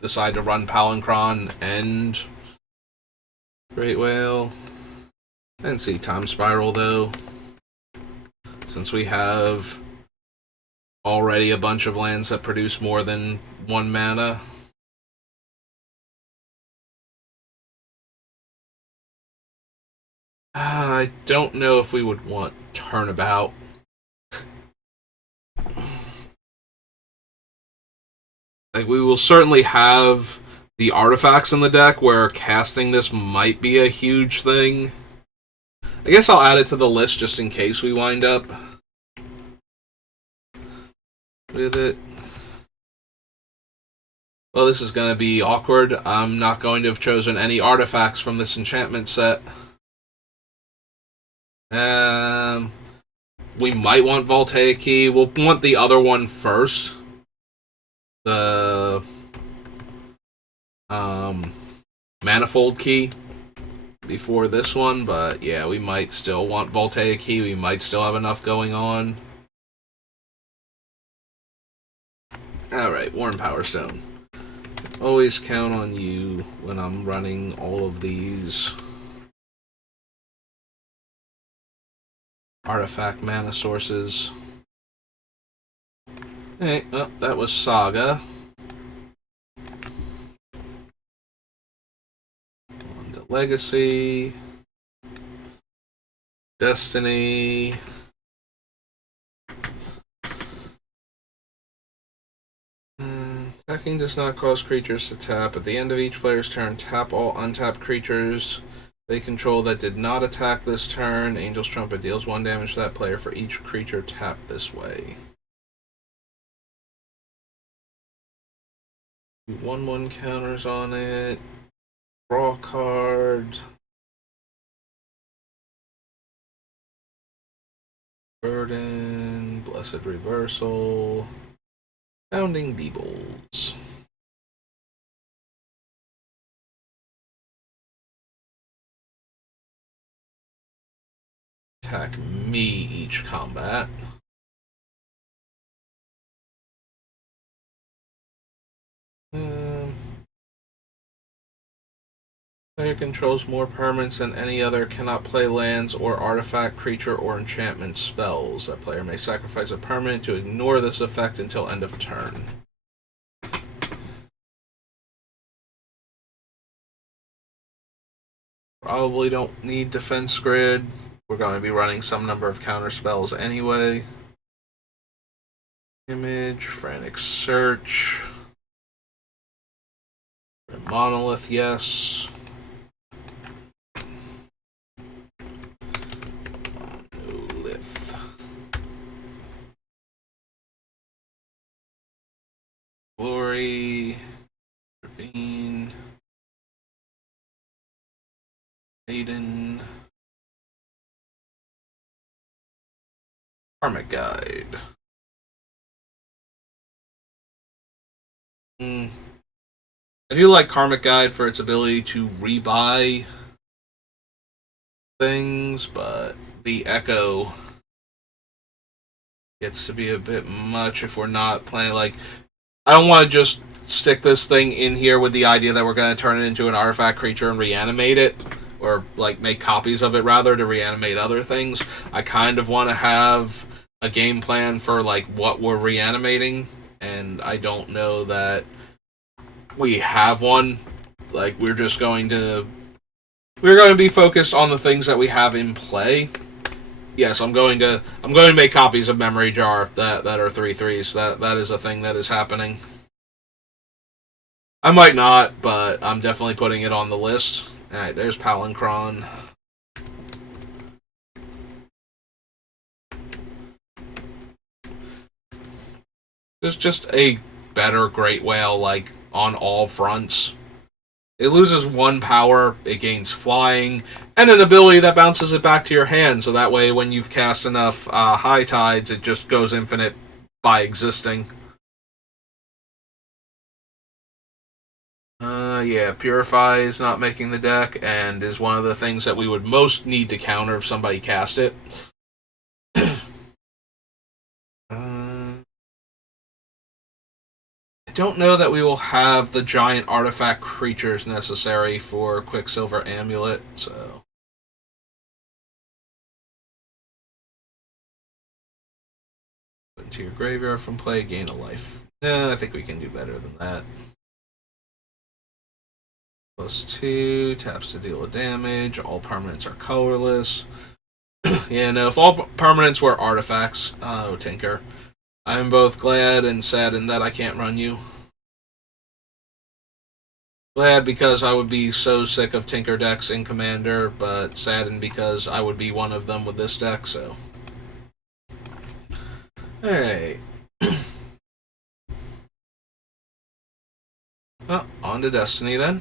decide to run Palancron and Great Whale, and see Time Spiral though, since we have already a bunch of lands that produce more than 1 mana. I don't know if we would want Turnabout. Like, we will certainly have the artifacts in the deck where casting this might be a huge thing. I guess I'll add it to the list just in case we wind up with it. Well, this is going to be awkward. I'm not going to have chosen any artifacts from this enchantment set. We might want Voltaic Key. We'll want the other one first. The Manifold Key before this one, but yeah, we might still want Voltaic Key. We might still have enough going on. Alright, Warren Powerstone. Always count on you when I'm running all of these artifact mana sources. Hey, oh, that was Saga. On to Legacy. Destiny. Attacking does not cause creatures to tap. At the end of each player's turn, tap all untapped creatures they control that did not attack this turn. Angel's Trumpet deals 1 damage to that player for each creature tapped this way. 1/1 counters on it. Draw card. Burden. Blessed Reversal. Founding Beebles. Attack me each combat. Player controls more permanents than any other, cannot play lands or artifact, creature, or enchantment spells. That player may sacrifice a permanent to ignore this effect until end of turn. Probably don't need Defense Grid. We're going to be running some number of counter spells anyway. Image, Frantic Search. Monolith, yes. Monolith. Glory. Ravine. Maiden. Karmic Guide. I do like Karmic Guide for its ability to rebuy things, but the Echo gets to be a bit much if we're not playing. Like, I don't want to just stick this thing in here with the idea that we're going to turn it into an artifact creature and reanimate it, or like make copies of it rather to reanimate other things. I kind of want to have a game plan for like what we're reanimating, and I don't know that we have one. Like, we're going to be focused on the things that we have in play. Yes, I'm going to make copies of Memory Jar that are 3/3s. That is a thing that is happening. I might not, but I'm definitely putting it on the list. Alright, there's Palancron. There's just a better Great Whale, like, on all fronts. It loses 1 power, it gains flying, and an ability that bounces it back to your hand, so that way when you've cast enough High Tides, it just goes infinite by existing. Yeah, Purify is not making the deck, and is one of the things that we would most need to counter if somebody cast it. I don't know that we will have the giant artifact creatures necessary for Quicksilver Amulet, so... Put into your graveyard from play, gain a life. I think we can do better than that. +2, taps to deal damage, all permanents are colorless. Yeah, no, if all permanents were artifacts, oh, Tinker. I'm both glad and saddened that I can't run you. Glad because I would be so sick of Tinker decks in Commander, but saddened because I would be one of them with this deck, so... Alright. Well, on to Destiny then.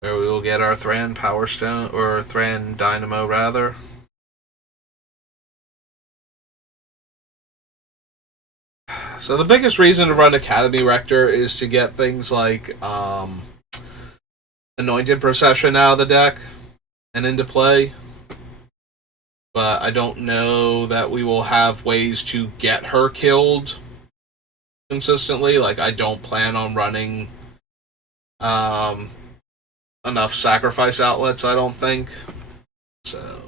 Where we will get our Thran Power Stone, or Thran Dynamo, rather. So the biggest reason to run Academy Rector is to get things like Anointed Procession out of the deck and into play. But I don't know that we will have ways to get her killed consistently. Like, I don't plan on running enough sacrifice outlets, I don't think. So...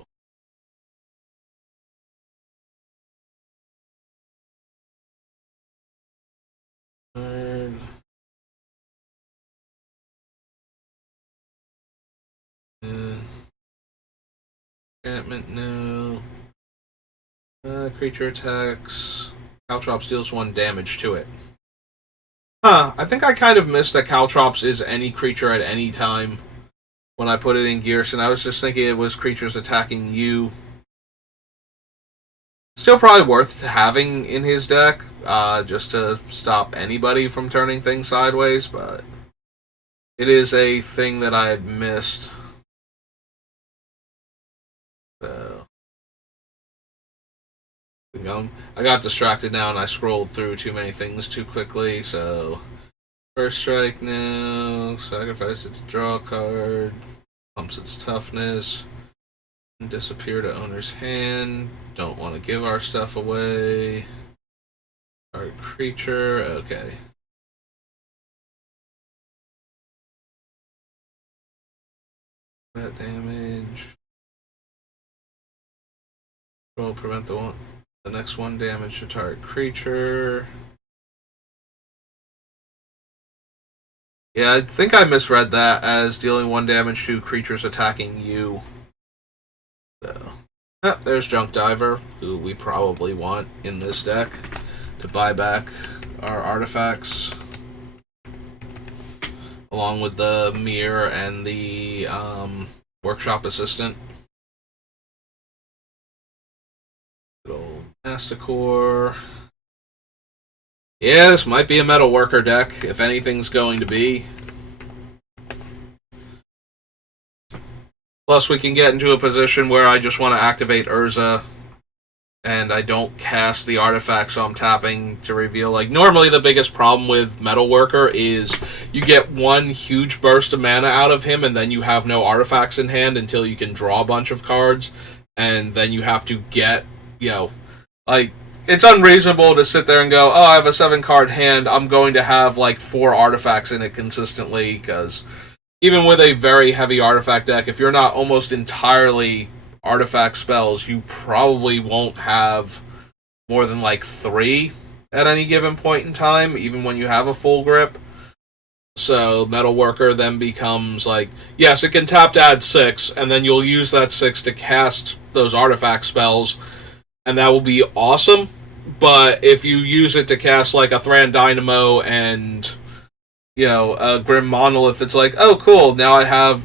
Enchantment, no. Creature attacks. Caltrops deals 1 damage to it. I think I kind of missed that Caltrops is any creature at any time when I put it in Gearson. I was just thinking it was creatures attacking you. Still probably worth having in his deck, just to stop anybody from turning things sideways, but it is a thing that I had missed. So, I got distracted now and I scrolled through too many things too quickly, so... First strike now, sacrifice it to draw a card, pumps its toughness, and disappear to owner's hand. Don't want to give our stuff away. Target creature, okay. That damage. Will prevent the next 1 damage to target creature. Yeah, I think I misread that as dealing 1 damage to creatures attacking you. So, there's Junk Diver, who we probably want in this deck to buy back our artifacts, along with the mirror and the workshop assistant. Little Masticore. Yeah, this might be a metal worker deck, if anything's going to be. Plus, we can get into a position where I just want to activate Urza, and I don't cast the artifact, so I'm tapping to reveal. Like, normally the biggest problem with Metal Worker is you get one huge burst of mana out of him, and then you have no artifacts in hand until you can draw a bunch of cards, and then you have to get, like, it's unreasonable to sit there and go, oh, I have a 7-card hand, I'm going to have, like, 4 artifacts in it consistently, because even with a very heavy artifact deck, if you're not almost entirely artifact spells, you probably won't have more than like 3 at any given point in time, even when you have a full grip. So Metal Worker then becomes like, yes, it can tap to add 6, and then you'll use that 6 to cast those artifact spells, and that will be awesome. But if you use it to cast like a Thran Dynamo and a Grim Monolith, it's like, oh, cool, now I have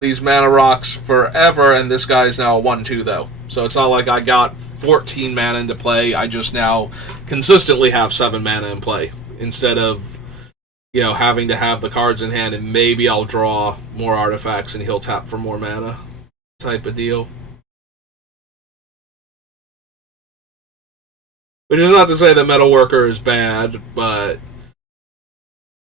these mana rocks forever, and this guy's now a 1-2, though. So it's not like I got 14 mana into play, I just now consistently have 7 mana in play, instead of, having to have the cards in hand, and maybe I'll draw more artifacts and he'll tap for more mana, type of deal. Which is not to say that Metal Worker is bad, but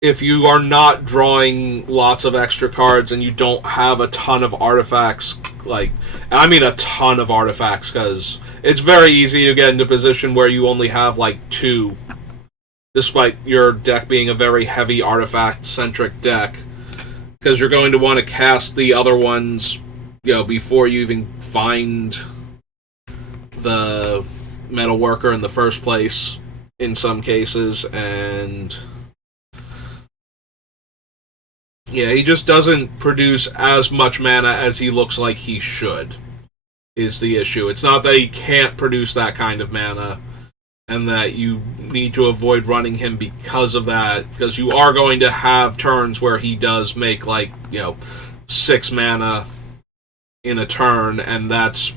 if you are not drawing lots of extra cards and you don't have a ton of artifacts, like, I mean a ton of artifacts, because it's very easy to get into a position where you only have, like, 2, despite your deck being a very heavy artifact-centric deck, because you're going to want to cast the other ones, before you even find the Metal Worker in the first place, in some cases, and yeah, he just doesn't produce as much mana as he looks like he should, is the issue. It's not that he can't produce that kind of mana, and that you need to avoid running him because of that, because you are going to have turns where he does make, 6 mana in a turn, and that's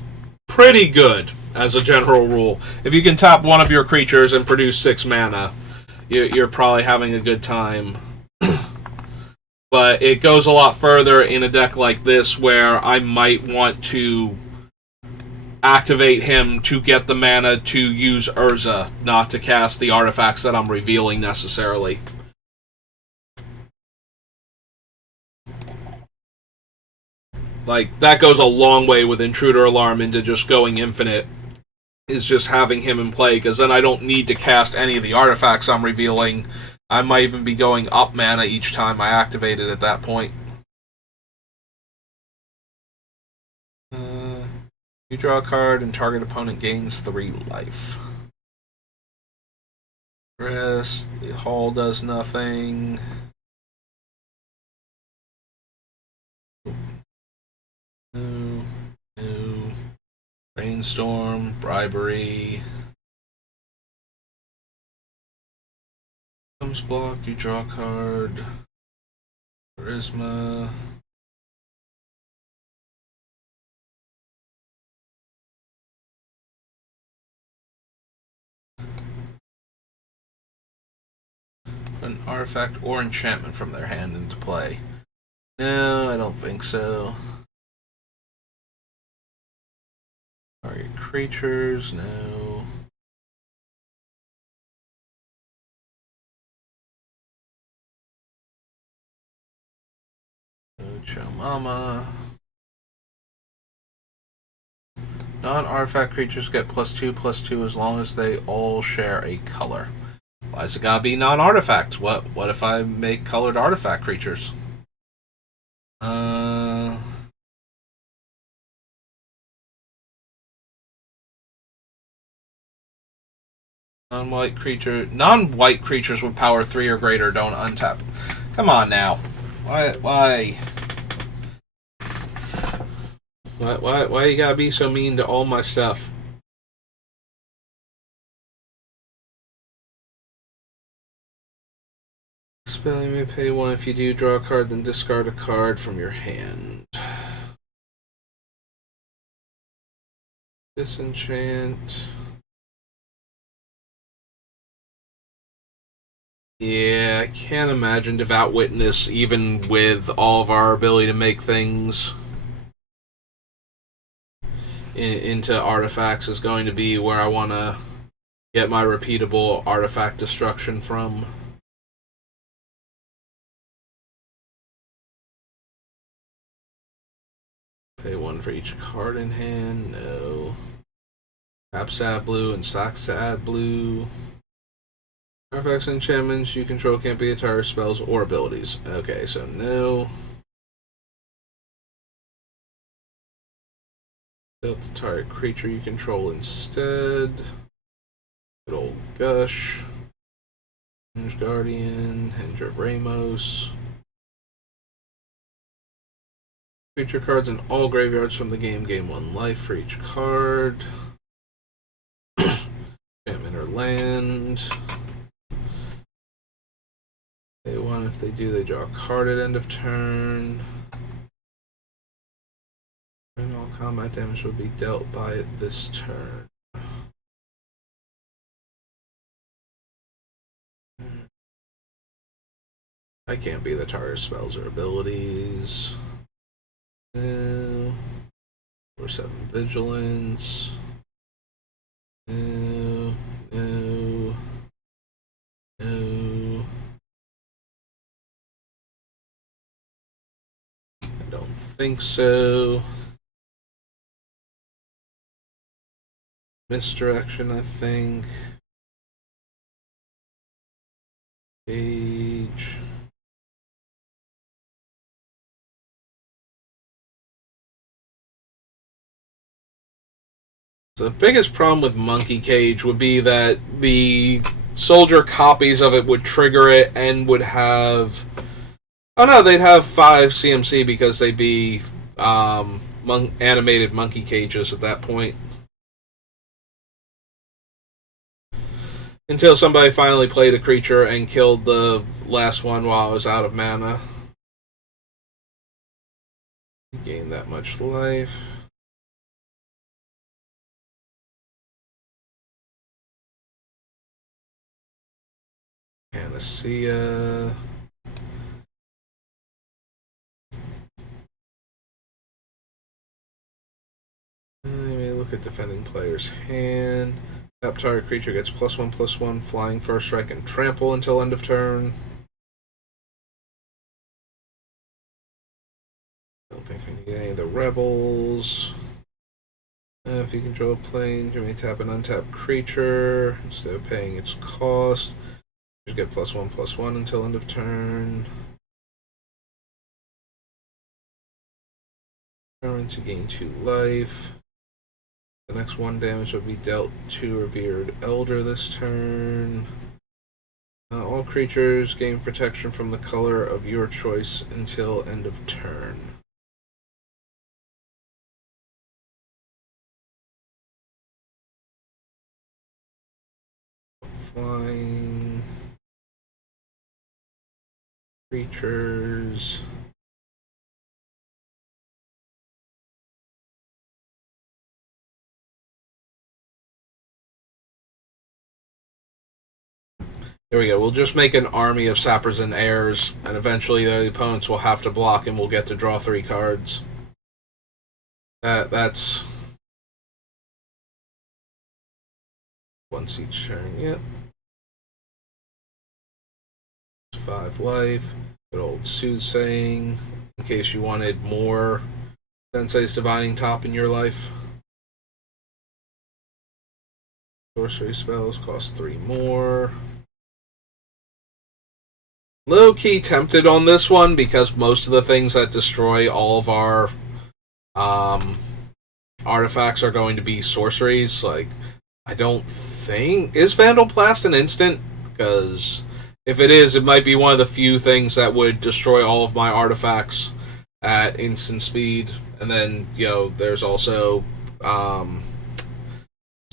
pretty good, as a general rule. If you can tap one of your creatures and produce 6 mana, you're probably having a good time. But it goes a lot further in a deck like this, where I might want to activate him to get the mana to use Urza, not to cast the artifacts that I'm revealing necessarily. Like, that goes a long way with Intruder Alarm into just going infinite, is just having him in play, because then I don't need to cast any of the artifacts I'm revealing. I might even be going up mana each time I activate it at that point. You draw a card and target opponent gains 3 life. Rest, the Hall does nothing. No. Brainstorm, Bribery. Comes blocked, you draw a card. Charisma. Put an artifact or enchantment from their hand into play. No, I don't think so. Target creatures, no. Mama. Non-artifact creatures get +2/+2 as long as they all share a color. Why's it gotta be non-artifact? What if I make colored artifact creatures? Non-white creatures with power 3 or greater don't untap. Come on now. Why you gotta be so mean to all my stuff? Spell, you may pay 1. If you do, draw a card, then discard a card from your hand. Disenchant. Yeah, I can't imagine Devout Witness, even with all of our ability to make things into artifacts, is going to be where I want to get my repeatable artifact destruction from. Pay 1 for each card in hand. No. Taps to add blue and sacks to add blue. Artifacts and enchantments you control can't be entire spells or abilities. Okay, so no. Build the target creature you control instead. Good old Gush. Henge Guardian. Henge of Ramos. Creature cards in all graveyards from the game gain 1 life for each card. Enchantment or land. They won. If they do, they draw a card at end of turn. And all combat damage will be dealt by it this turn. I can't be the target spells or abilities. No. Or 7 vigilance. No. No. No. I don't think so. Misdirection, I think. Page. The biggest problem with Monkey Cage would be that the soldier copies of it would trigger it and would have... Oh no, they'd have 5 CMC because they'd be animated monkey cages at that point. Until somebody finally played a creature and killed the last one while I was out of mana. Gain that much life. Panacea. You may look at defending player's hand. Tap target creature gets +1/+1, flying, first strike, and trample until end of turn. Don't think we need any of the rebels. If you control a plane, you may tap an untapped creature instead of paying its cost. You get +1/+1 until end of turn. Turn to gain 2 life. The next 1 damage will be dealt to Revered Elder this turn. All creatures gain protection from the color of your choice until end of turn. Flying creatures. There we go. We'll just make an army of sappers and heirs, and eventually the opponents will have to block and we'll get to draw 3 cards. That's once each turn, yep. 5 life. Good old soothsaying, in case you wanted more Sensei's Divining Top in your life. Sorcery spells cost 3 more. Low-key tempted on this one because most of the things that destroy all of our artifacts are going to be sorceries. Like, I don't think... Is Vandal Blast an instant? Because if it is, it might be one of the few things that would destroy all of my artifacts at instant speed. And then, you know, there's also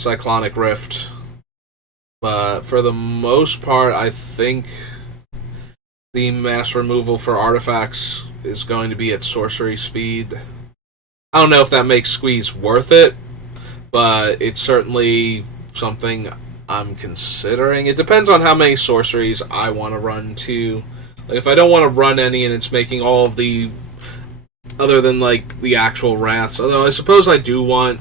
Cyclonic Rift. But for the most part, I think the mass removal for artifacts is going to be at sorcery speed. I don't know if that makes Squeeze worth it, but it's certainly something I'm considering. It depends on how many sorceries I want to run too. Like if I don't want to run any and it's making all of the other than like the actual wraths, although I suppose I do want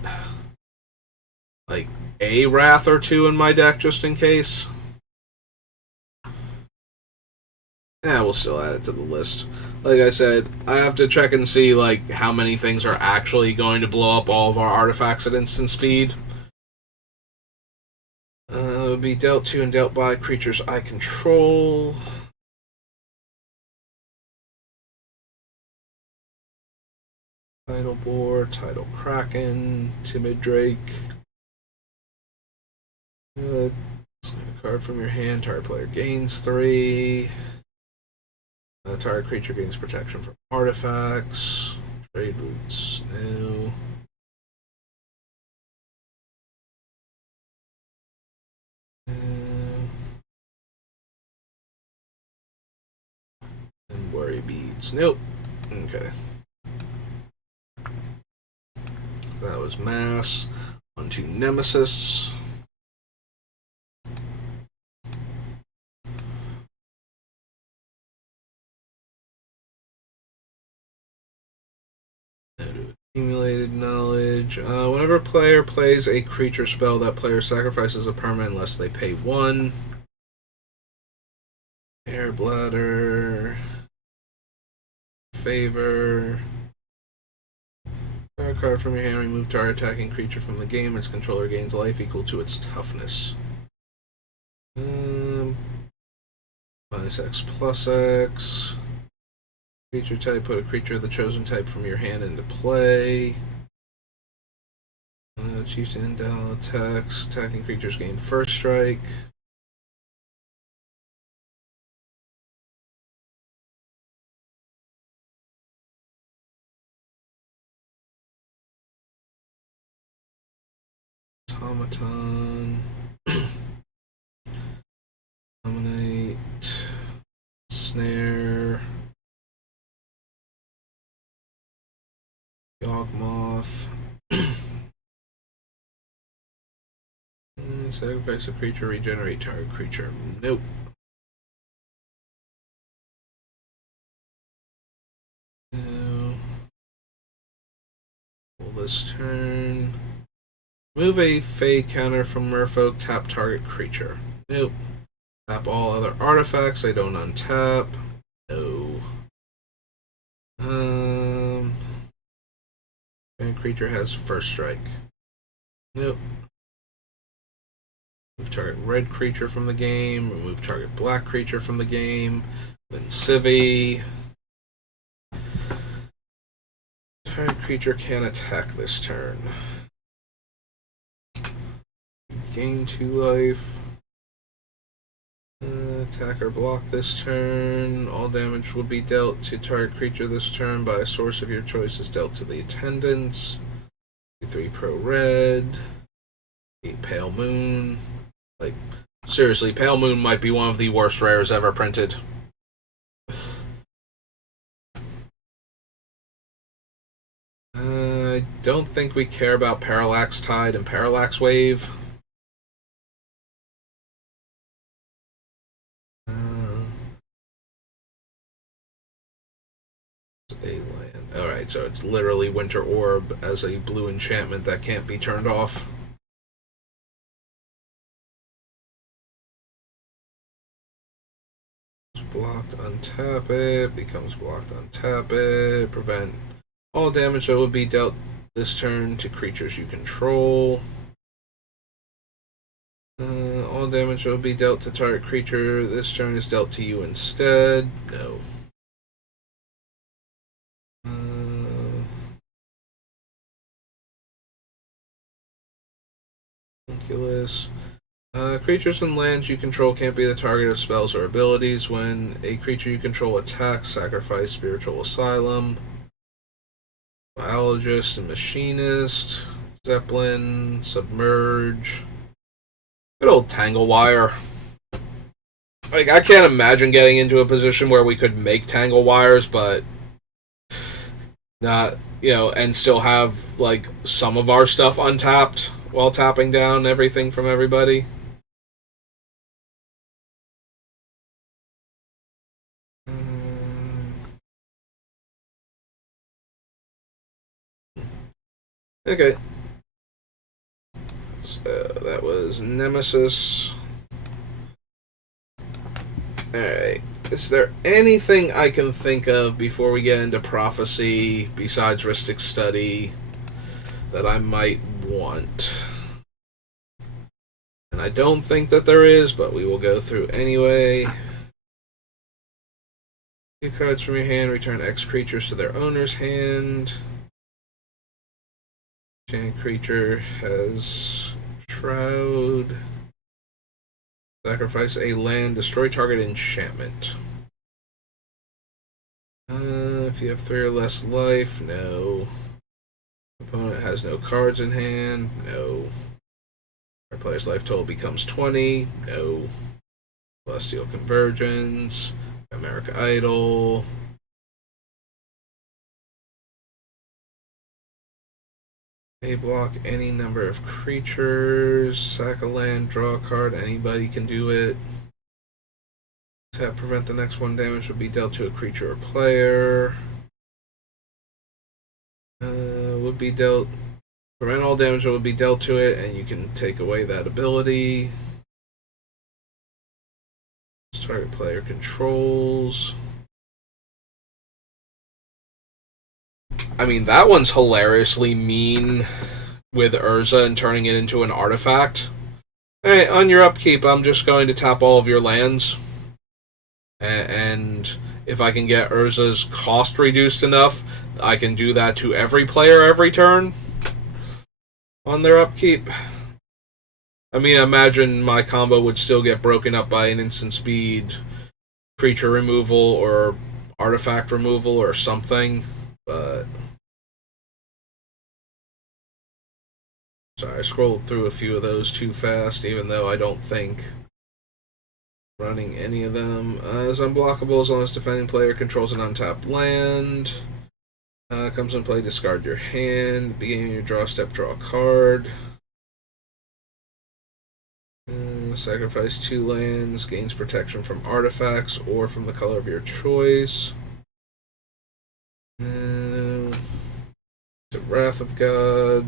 like a wrath or two in my deck just in case. Yeah, we'll still add it to the list. Like I said, I have to check and see like how many things are actually going to blow up all of our artifacts at instant speed. It would be dealt to and dealt by creatures I control. Tidal Boar, Tidal Kraken, Timid Drake. A card from your hand, target player gains 3. Target creature gains protection from artifacts. Trade boots, no. And worry beads, nope. Okay. That was mass. On to Nemesis. Accumulated knowledge. Whenever a player plays a creature spell, that player sacrifices a permanent unless they pay 1. Air Bladder. Favor. Draw a card from your hand, remove target attacking creature from the game. Its controller gains life equal to its toughness. Minus X plus X. Creature type, put a creature of the chosen type from your hand into play. Chieftain Dow attacks. Attacking creatures gain first strike. Automaton. Dominate. Snare. Yawgmoth. Sacrifice a creature, regenerate target creature. Nope. No. Pull this turn. Move a Fade counter from Merfolk, tap target creature. Nope. Tap all other artifacts, they don't untap. No. And creature has first strike. Nope. Remove target red creature from the game. Remove target black creature from the game. Then Civvy. Target creature can attack this turn. Gain 2 life. Attack or block this turn. All damage will be dealt to target creature this turn by a source of your choice is dealt to the attendants. 3 pro red. 8 pale moon. Like, seriously, pale moon might be one of the worst rares ever printed. I don't think we care about Parallax Tide and Parallax Wave. Alright, so it's literally Winter Orb as a blue enchantment that can't be turned off. It's blocked, untap it. Becomes blocked, untap it. Prevent all damage that would be dealt this turn to creatures you control. All damage that would be dealt to target creature this turn is dealt to you instead. No. Ridiculous. Creatures and lands you control can't be the target of spells or abilities. When a creature you control attacks, sacrifice Spiritual Asylum, Biologist and Machinist, Zeppelin, Submerge. Good old Tanglewire. Like, I can't imagine getting into a position where we could make tangle wires, but not, and still have, like, some of our stuff untapped while tapping down everything from everybody. Okay. So that was Nemesis. Alright. Is there anything I can think of before we get into Prophecy, besides Rhystic Study, that I might want? And I don't think that there is, but we will go through anyway. 2 cards from your hand, return X creatures to their owner's hand. Each creature has Shroud. Sacrifice a land, destroy target enchantment. If you have 3 or less life, no. Opponent has no cards in hand, no. Our player's life total becomes 20, no. Celestial Convergence, America Idol. May block any number of creatures. Sack a land, draw a card. Anybody can do it. Tap, prevent the next 1 damage would be dealt to a creature or player. Would be dealt. Prevent all damage that would be dealt to it, and you can take away that ability. Target player controls. I mean, that one's hilariously mean with Urza and turning it into an artifact. Hey, on your upkeep, I'm just going to tap all of your lands. And if I can get Urza's cost reduced enough, I can do that to every player every turn on their upkeep. I mean, imagine my combo would still get broken up by an instant speed creature removal or artifact removal or something, but... Sorry, I scrolled through a few of those too fast, even though I don't think running any of them is unblockable as long as defending player controls an untapped land. Comes in play, discard your hand. Beginning of your draw step, draw a card. Sacrifice 2 lands, gains protection from artifacts or from the color of your choice. The Wrath of God.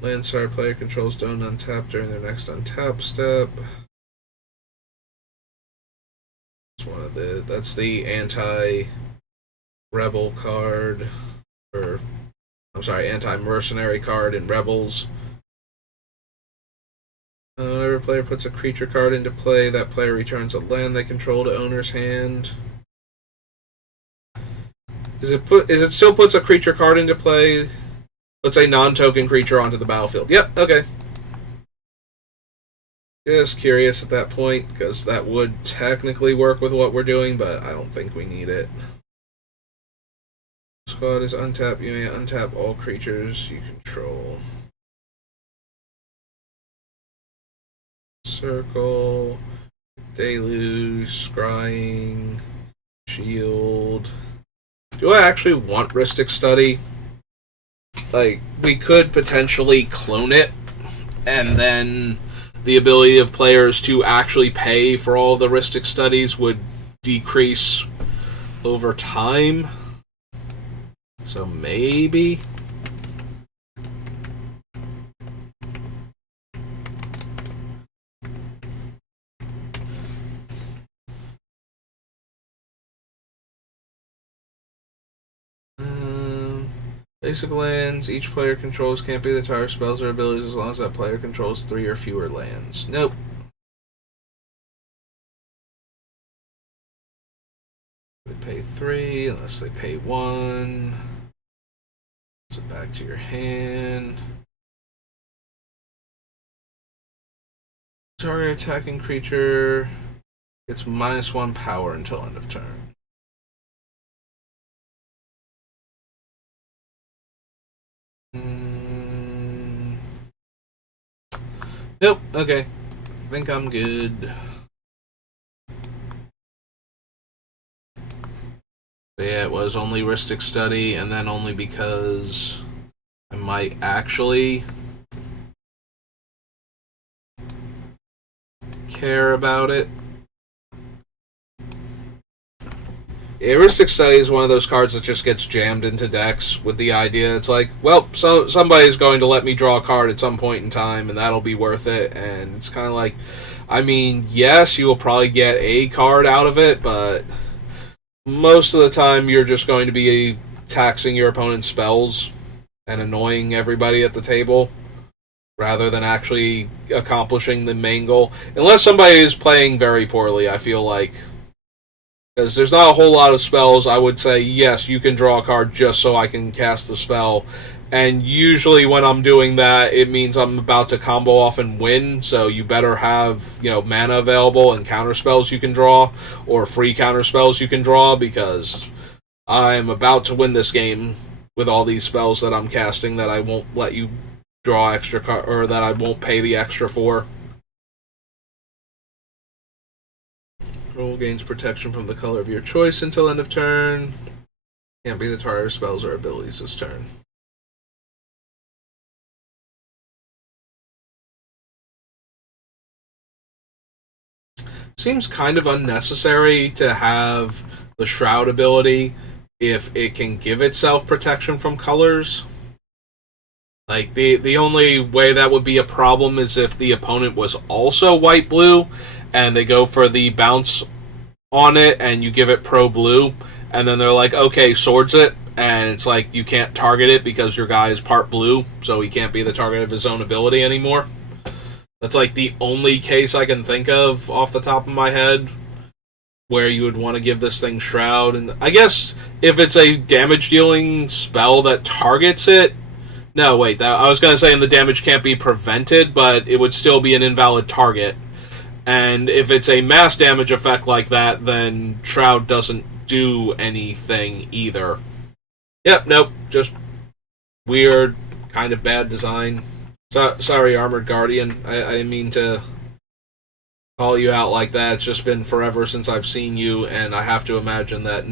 Landstar player controls don't untap during their next untap step. That's the anti-rebel card, or I'm sorry, anti-mercenary card in Rebels. Whenever a player puts a creature card into play, that player returns a land they control to owner's hand. Is it still puts a creature card into play? Puts a non-token creature onto the battlefield. Yep, okay. Just curious at that point, because that would technically work with what we're doing, but I don't think we need it. Squad is untap. You may untap all creatures you control. Circle, Deluge, Scrying, Shield. Do I actually want Rhystic Study? Like, we could potentially clone it, and then the ability of players to actually pay for all the Rhystic Studies would decrease over time. So maybe. Basic lands. Each player controls can't be the entire spells or abilities as long as that player controls 3 or fewer lands. Nope. They pay 3 unless they pay 1. So back to your hand. Target attacking creature gets -1 power until end of turn. Nope. Okay. I think I'm good. But yeah, it was only Ristic Study, and then only because I might actually care about it. Heuristic Study is one of those cards that just gets jammed into decks with the idea it's like, well, somebody's going to let me draw a card at some point in time, and that'll be worth it. And it's kind of like, I mean, yes, you will probably get a card out of it, but most of the time you're just going to be taxing your opponent's spells and annoying everybody at the table rather than actually accomplishing the main goal. Unless somebody is playing very poorly, I feel like, because there's not a whole lot of spells, I would say, yes, you can draw a card just so I can cast the spell. And usually when I'm doing that, it means I'm about to combo off and win, so you better have, mana available and counter spells you can draw, or free counter spells you can draw, because I'm about to win this game with all these spells that I'm casting that I won't let you draw extra or that I won't pay the extra for. Roll gains protection from the color of your choice until end of turn. Can't be the target of spells or abilities this turn. Seems kind of unnecessary to have the Shroud ability if it can give itself protection from colors. Like, the only way that would be a problem is if the opponent was also white-blue, and they go for the bounce on it, and you give it pro-blue, and then they're like, okay, swords it, and it's like, you can't target it because your guy is part blue, so he can't be the target of his own ability anymore. That's like the only case I can think of off the top of my head where you would want to give this thing Shroud. And I guess if it's a damage-dealing spell that targets it, no, wait, I was going to say the damage can't be prevented, but it would still be an invalid target. And if it's a mass damage effect like that, then Shroud doesn't do anything either. Yep, nope, just weird, kind of bad design. Sorry, Armored Guardian. I didn't mean to call you out like that. It's just been forever since I've seen you, and I have to imagine that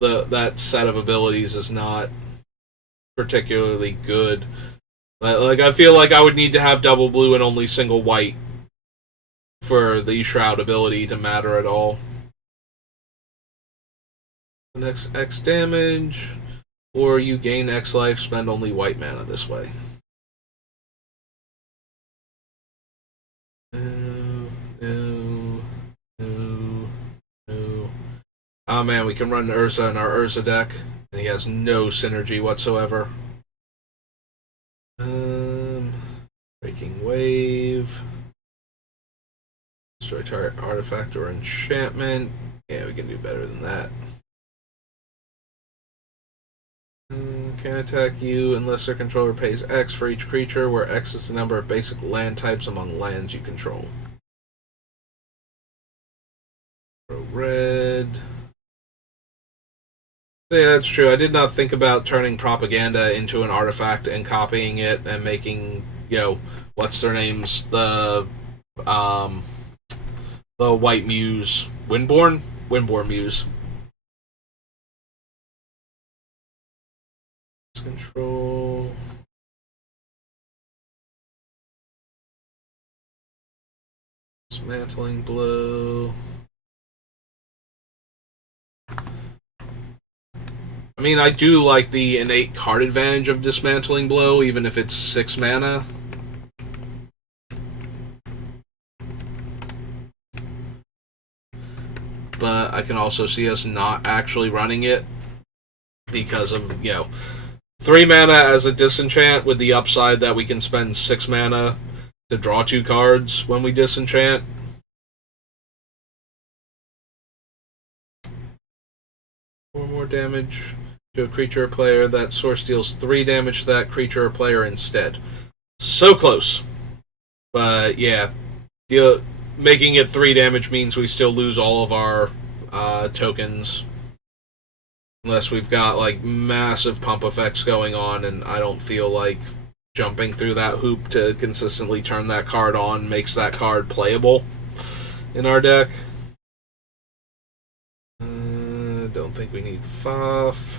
that set of abilities is not particularly good. Like, I feel like I would need to have double blue and only single white for the Shroud ability to matter at all. Next X damage, or you gain X life, spend only white mana this way. No. Oh man, we can run Urza in our Urza deck, and he has no synergy whatsoever. Breaking Wave. Destroy target artifact or enchantment. Yeah, we can do better than that. Can attack you unless their controller pays X for each creature, where X is the number of basic land types among lands you control. Red. Yeah, that's true. I did not think about turning propaganda into an artifact and copying it and making, what's their names? The White Muse. Windborn? Windborn Muse. Control. Dismantling blow. I mean, I do like the innate card advantage of Dismantling Blow, even if it's 6 mana. But I can also see us not actually running it because of, 3 mana as a disenchant with the upside that we can spend 6 mana to draw 2 cards when we disenchant. Four more damage to a creature or player. That source deals 3 damage to that creature or player instead. So close. But yeah, making it 3 damage means we still lose all of our tokens. Unless we've got like massive pump effects going on, and I don't feel like jumping through that hoop to consistently turn that card on makes that card playable in our deck. Don't think we need Faf.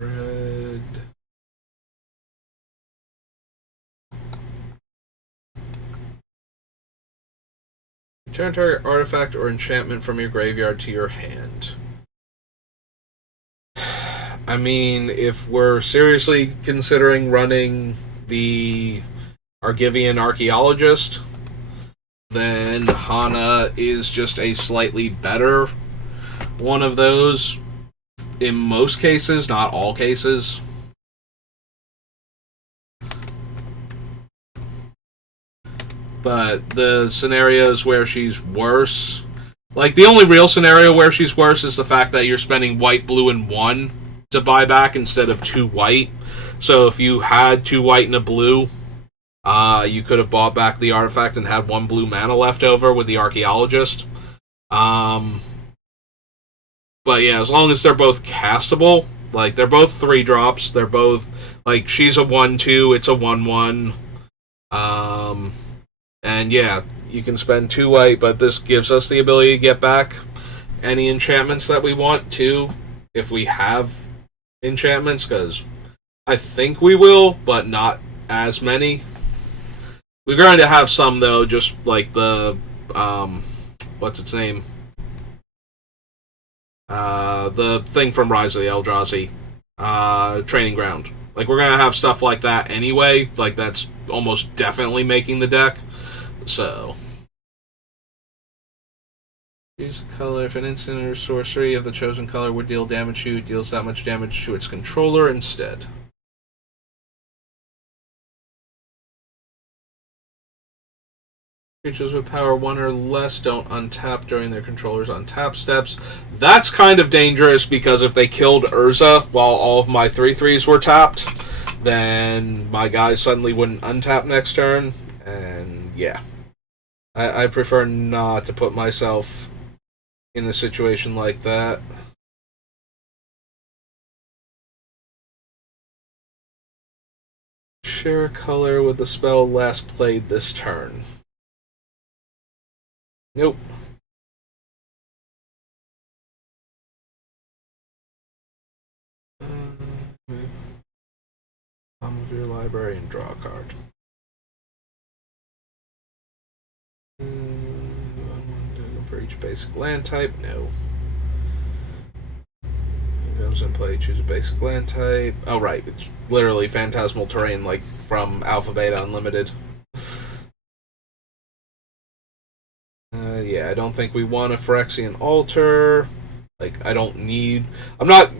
Red. Return target artifact or enchantment from your graveyard to your hand. I mean, if we're seriously considering running the Argivian Archaeologist, then Hana is just a slightly better one of those in most cases, not all cases. But the scenarios where she's worse, like the only real scenario where she's worse is the fact that you're spending white, blue, and 1 to buy back instead of 2 white. So if you had 2 white and a blue, you could have bought back the artifact and had 1 blue mana left over with the Archaeologist. But yeah, as long as they're both castable, like they're both 3 drops, they're both like she's a 1/2, it's a 1/1. And yeah, you can spend 2 white, but this gives us the ability to get back any enchantments that we want to, if we have enchantments, because I think we will, but not as many. We're going to have some, though, just like the, what's its name? The thing from Rise of the Eldrazi, Training Ground. Like, we're going to have stuff like that anyway, like that's almost definitely making the deck. So, choose a color. If an instant or sorcery of the chosen color would deal damage to you, it deals that much damage to its controller instead. Creatures with power 1 or less don't untap during their controller's untap steps. That's kind of dangerous, because if they killed Urza while all of my 3/3s were tapped, then my guys suddenly wouldn't untap next turn, and yeah. I prefer not to put myself in a situation like that. Share a color with the spell last played this turn. Nope. Bottom of your library and draw a card. For each basic land type, no. Goes in play, choose a basic land type. Oh, right, it's literally Phantasmal Terrain, like from Alpha Beta Unlimited. Yeah, I don't think we want a Phyrexian Altar. Like, I don't need... I'm not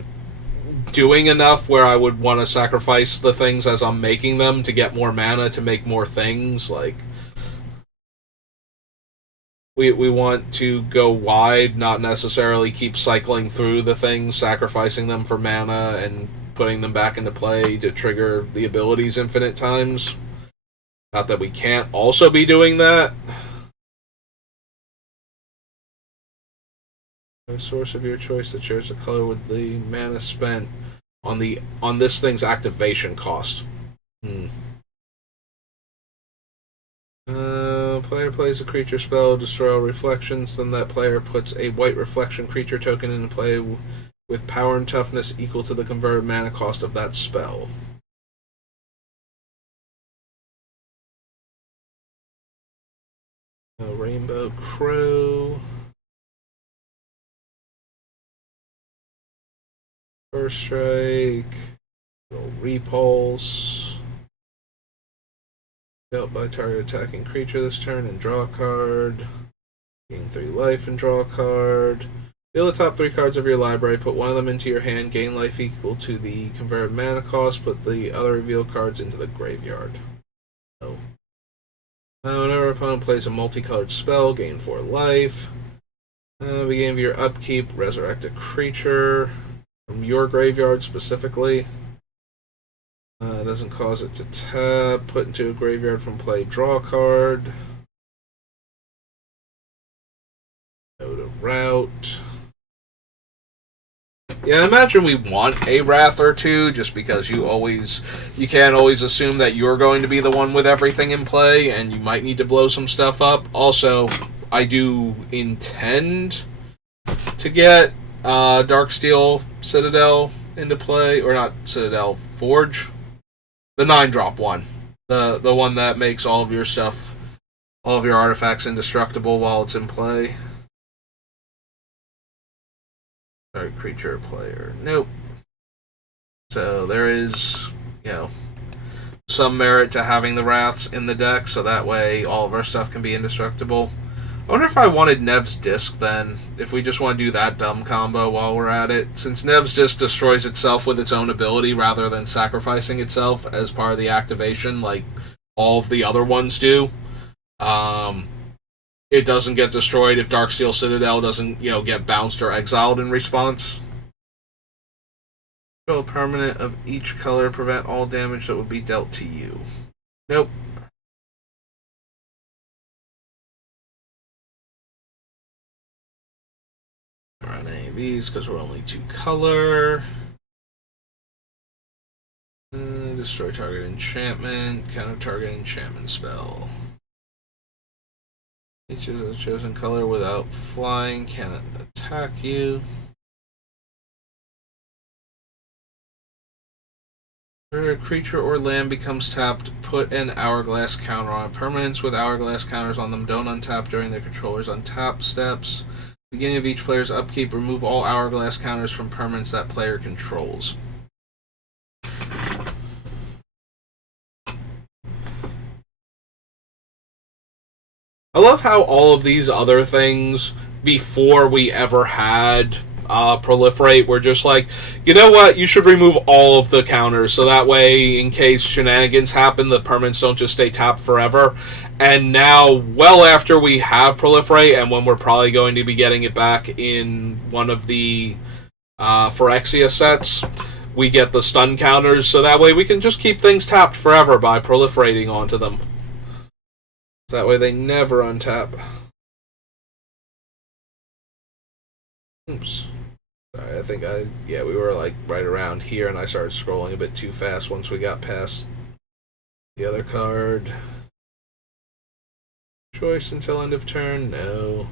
doing enough where I would want to sacrifice the things as I'm making them to get more mana to make more things. Like, we want to go wide, not necessarily keep cycling through the things, sacrificing them for mana and putting them back into play to trigger the abilities infinite times. Not that we can't also be doing that. A source of your choice that shares a color with the mana spent on this thing's activation cost. Player plays a creature spell, destroy all reflections, then that player puts a white reflection creature token into play with power and toughness equal to the converted mana cost of that spell. Rainbow Crow. First strike. Repulse. Dealt by target attacking creature this turn and draw a card. Gain 3 life and draw a card. Deal the top 3 cards of your library, put one of them into your hand, gain life equal to the converted mana cost, put the other revealed cards into the graveyard. Oh. Whenever an opponent plays a multicolored spell, gain 4 life. Beginning of your upkeep, resurrect a creature from your graveyard specifically. Doesn't cause it to tap. Put into a graveyard from play, draw a card. Go to route. Yeah, I imagine we want a Wrath or two, just because you can't always assume that you're going to be the one with everything in play, and you might need to blow some stuff up. Also, I do intend to get Darksteel Citadel into play, or not Citadel, Forge. The 9-drop one. The one that makes all of your stuff, all of your artifacts indestructible while it's in play. Sorry, creature player. Nope. So there is, some merit to having the Wraths in the deck, so that way all of our stuff can be indestructible. I wonder if I wanted Nev's Disc then, if we just want to do that dumb combo while we're at it. Since Nev's Disc destroys itself with its own ability rather than sacrificing itself as part of the activation, like all of the other ones do. It doesn't get destroyed if Darksteel Citadel doesn't, get bounced or exiled in response. Control a permanent of each color, prevent all damage that would be dealt to you. Nope. Run any of these because we're only 2 color. Destroy target enchantment, counter target enchantment spell. Each of the chosen color without flying cannot attack you. Whenever a creature or land becomes tapped, put an Hourglass counter on it. Permanents with Hourglass counters on them don't untap during their controller's untap steps. Beginning of each player's upkeep, remove all Hourglass counters from permanents that player controls. I love how all of these other things, before we ever had Proliferate, were just like, you know what, you should remove all of the counters, so that way, in case shenanigans happen, the permanents don't just stay tapped forever. And now, well after we have Proliferate, and when we're probably going to be getting it back in one of the Phyrexia sets, we get the stun counters, so that way we can just keep things tapped forever by proliferating onto them. That way they never untap. Oops. Sorry, I think we were like right around here and I started scrolling a bit too fast once we got past the other card. Choice until end of turn? No.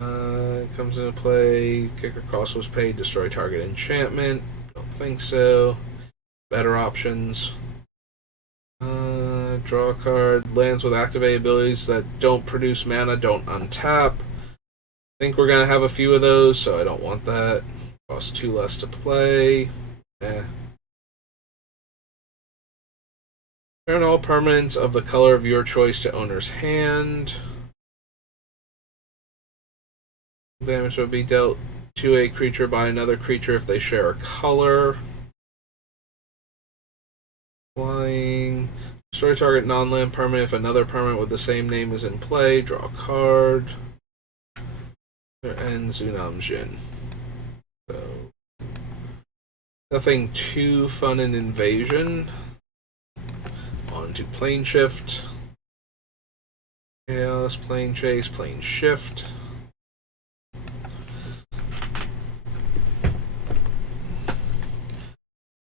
It comes into play. Kicker cost was paid. Destroy target enchantment. Don't think so. Better options. Draw a card. Lands with activate abilities that don't produce mana don't untap. I think we're going to have a few of those, so I don't want that. Costs 2 less to play. Turn all permanents of the color of your choice to owner's hand. Damage will be dealt to a creature by another creature if they share a color. Flying. Destroy target non-land permanent if another permanent with the same name is in play. Draw a card. And Zunam Jin. So, nothing too fun in Invasion. On to Plane Shift. Chaos, Plane Chase, Plane Shift.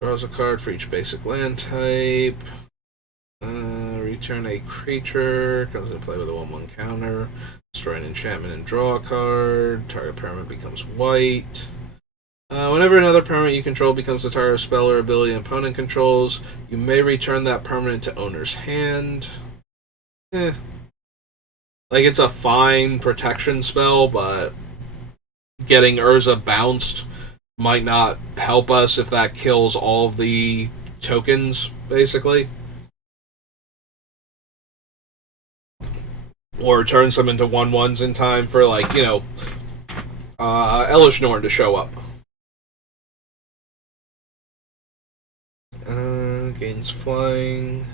Draws a card for each basic land type. Return a creature. Comes into play with a 1/1 counter. Destroy an enchantment and draw a card. Target permanent becomes white. Whenever another permanent you control becomes the target of spell or ability an opponent controls, you may return that permanent to owner's hand. Like, it's a fine protection spell, but getting Urza bounced might not help us if that kills all of the tokens, basically. Or turns them into 1/1s in time for, like, Elish Norn to show up. Gains flying.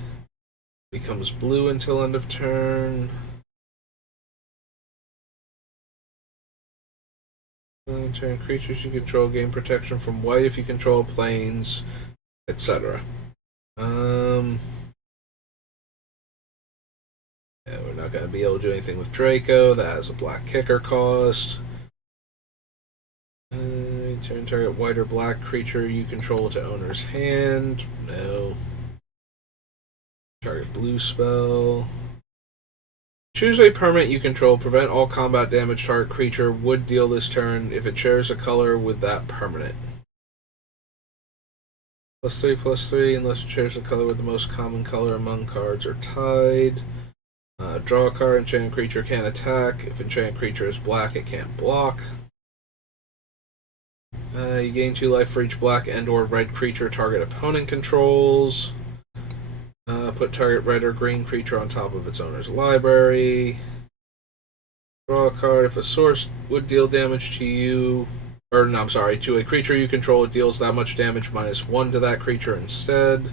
Becomes blue until end of turn. Turn creatures you control gain protection from white if you control planes, etc. Yeah, we're not going to be able to do anything with Draco. That has a black kicker cost. Return target white or black creature you control to owner's hand. No. Target blue spell. Choose a permanent you control. Prevent all combat damage target creature would deal this turn if it shares a color with that permanent. +3/+3 unless it shares a color with the most common color among cards or tied. Draw a card. Enchanted creature can't attack. If enchanted creature is black, it can't block. You gain 2 life for each black and or red creature target opponent controls. Put target red or green creature on top of its owner's library. Draw a card. If a source would deal damage to you, or no, I'm sorry, to a creature you control, it deals that much damage -1 to that creature instead.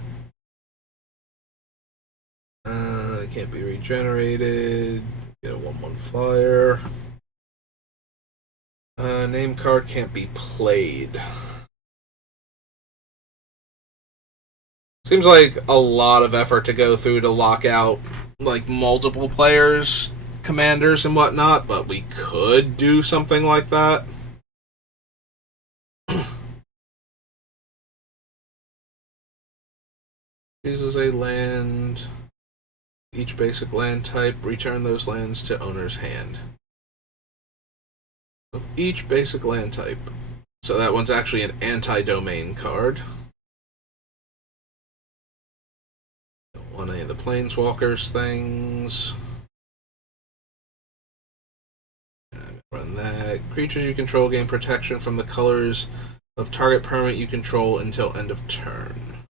It can't be regenerated. Get a 1/1 flyer. Name card can't be played. Seems like a lot of effort to go through to lock out like multiple players, commanders and whatnot, but we could do something like that. Chooses a land. Each basic land type, return those lands to owner's hand. Of each basic land type. So that one's actually an anti-domain card. Don't want any of the planeswalkers things. Run that. Creatures you control gain protection from the colors of target permanent you control until end of turn.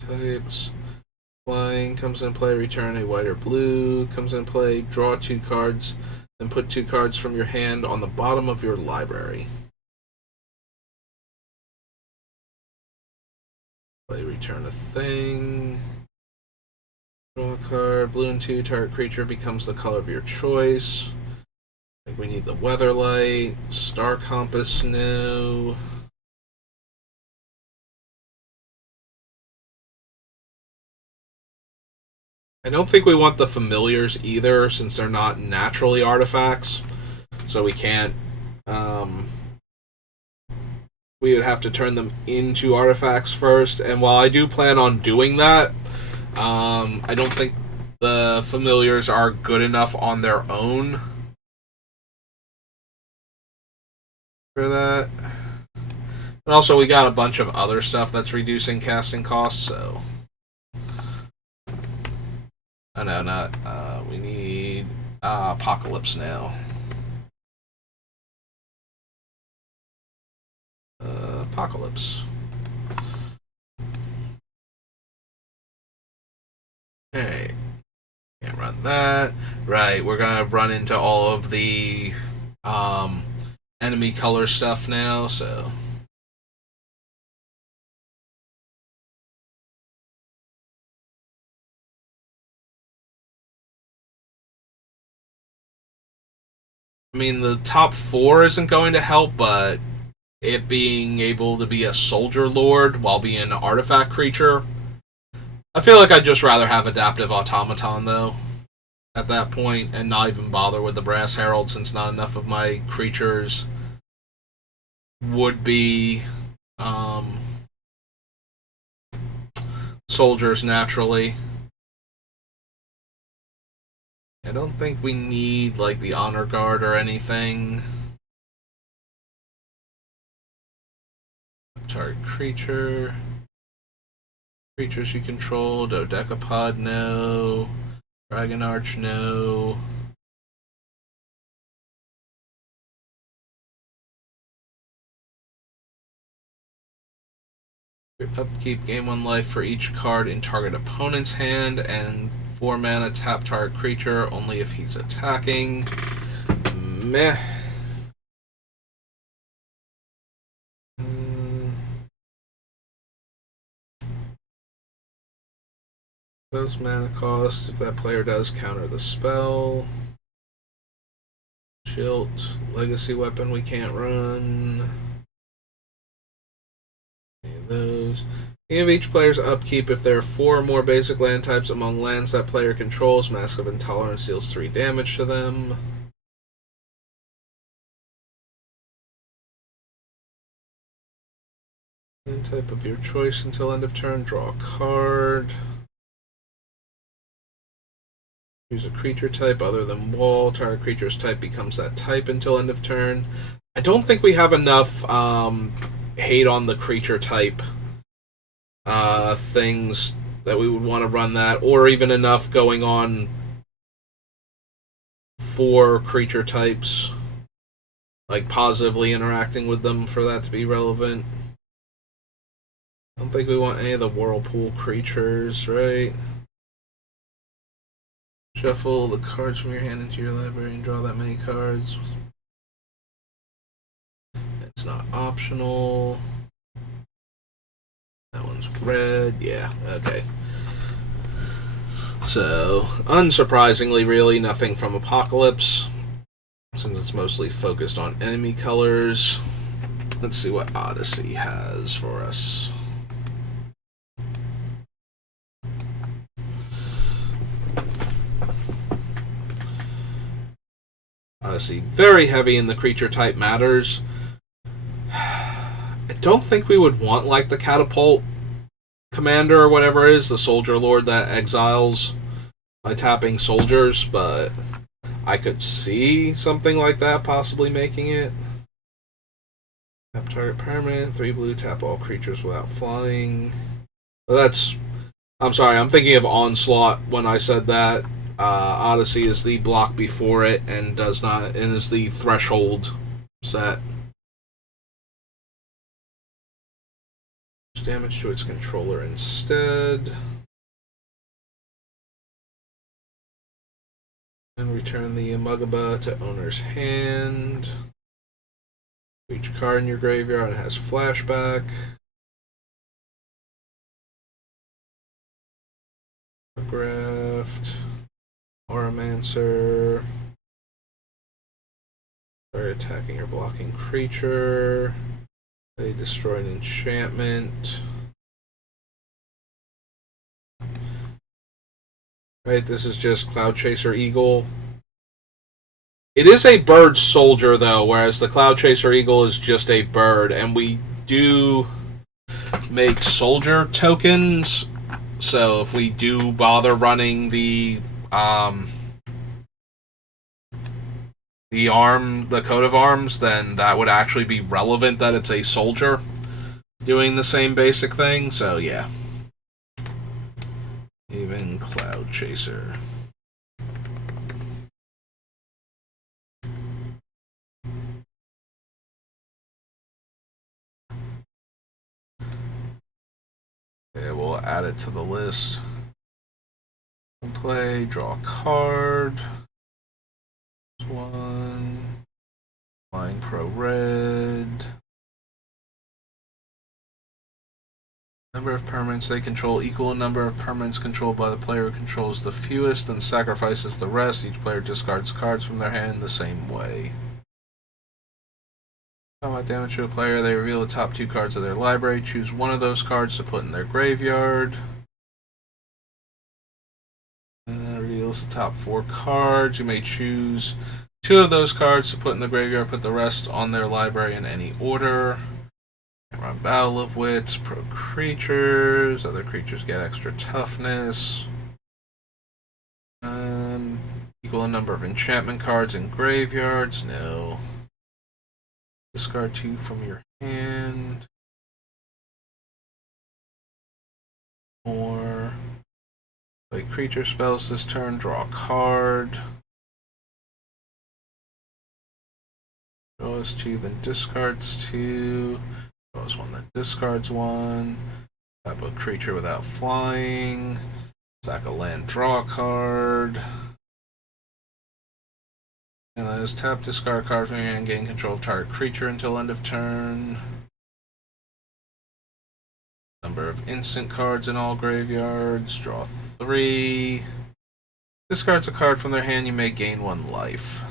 Types. Flying comes in play, return a white or blue. Comes in play, draw 2 cards, then put 2 cards from your hand on the bottom of your library. Play, return a thing. Draw a card. Blue and 2, target creature becomes the color of your choice. I think we need the Weatherlight. Star Compass, no. I don't think we want the familiars either, since they're not naturally artifacts. So we can't. We would have to turn them into artifacts first. And while I do plan on doing that, I don't think the familiars are good enough on their own for that. And also, we got a bunch of other stuff that's reducing casting costs, so. Oh no, not. We need Apocalypse now. Apocalypse. Okay. Can't run that. Right, we're gonna run into all of the enemy color stuff now, so. I mean, the top 4 isn't going to help, but it being able to be a soldier lord while being an artifact creature, I feel like I'd just rather have adaptive automaton, though, at that point, and not even bother with the Brass Herald, since not enough of my creatures would be soldiers naturally. I don't think we need, like, the Honor Guard or anything. Target creature. Creatures you control. Dodecapod, no. Dragon Arch, no. Upkeep, gain 1 life for each card in target opponent's hand, and 4 mana, tap target creature only if he's attacking. Meh. Those mana cost if that player does counter the spell. Shield, legacy weapon we can't run. Any of those. Give each player's upkeep if there are 4 or more basic land types among lands that player controls. Mask of Intolerance deals 3 damage to them. Any type of your choice until end of turn. Draw a card. Choose a creature type other than wall. Target creature's type becomes that type until end of turn. I don't think we have enough hate on the creature type things that we would want to run that, or even enough going on for creature types, like positively interacting with them for that to be relevant. I don't think we want any of the whirlpool creatures, right? Shuffle the cards from your hand into your library and draw that many cards. It's not optional. That one's red. Yeah, okay. So, unsurprisingly, really, nothing from Apocalypse, since it's mostly focused on enemy colors. Let's see what Odyssey has for us. Odyssey, very heavy in the creature type matters. I don't think we would want, like, the Catapult Commander or whatever it is, the Soldier Lord that exiles by tapping soldiers, but I could see something like that possibly making it. Tap target permanent, 3 blue, tap all creatures without flying. But that's... I'm sorry, I'm thinking of Onslaught when I said that. Odyssey is the block before it and does not, and is the threshold set. Damage to its controller instead. And return the Amugaba to owner's hand. Each card in your graveyard has flashback. Graft. Auramancer. Start attacking or blocking creature. They destroy an enchantment. Right, this is just Cloud Chaser Eagle. It is a bird soldier, though, whereas the Cloud Chaser Eagle is just a bird. And we do make soldier tokens. So if we do bother running the coat of arms, then that would actually be relevant that it's a soldier doing the same basic thing. So yeah, even Cloud Chaser. Yeah, we'll add it to the list. Play, draw a card. One. Flying Pro Red. Number of permanents they control equal number of permanents controlled by the player who controls the fewest and sacrifices the rest. Each player discards cards from their hand the same way. Combat damage to a player, they reveal the top 2 cards of their library. Choose one of those cards to put in their graveyard. Reveals the top 4 cards. You may choose 2 of those cards to put in the graveyard. Put the rest on their library in any order. Run Battle of Wits, pro creatures. Other creatures get extra toughness. Equal a number of enchantment cards in graveyards. No. Discard 2 from your hand. Or play creature spells this turn. Draw a card. Draws 2, then discards 2. Draws 1, then discards 1. Tap a creature without flying. Sack a land, draw a card. And that is tap, discard a card from your hand, gain control of target creature until end of turn. Number of instant cards in all graveyards. Draw 3. Discards a card from their hand, you may gain 1 life.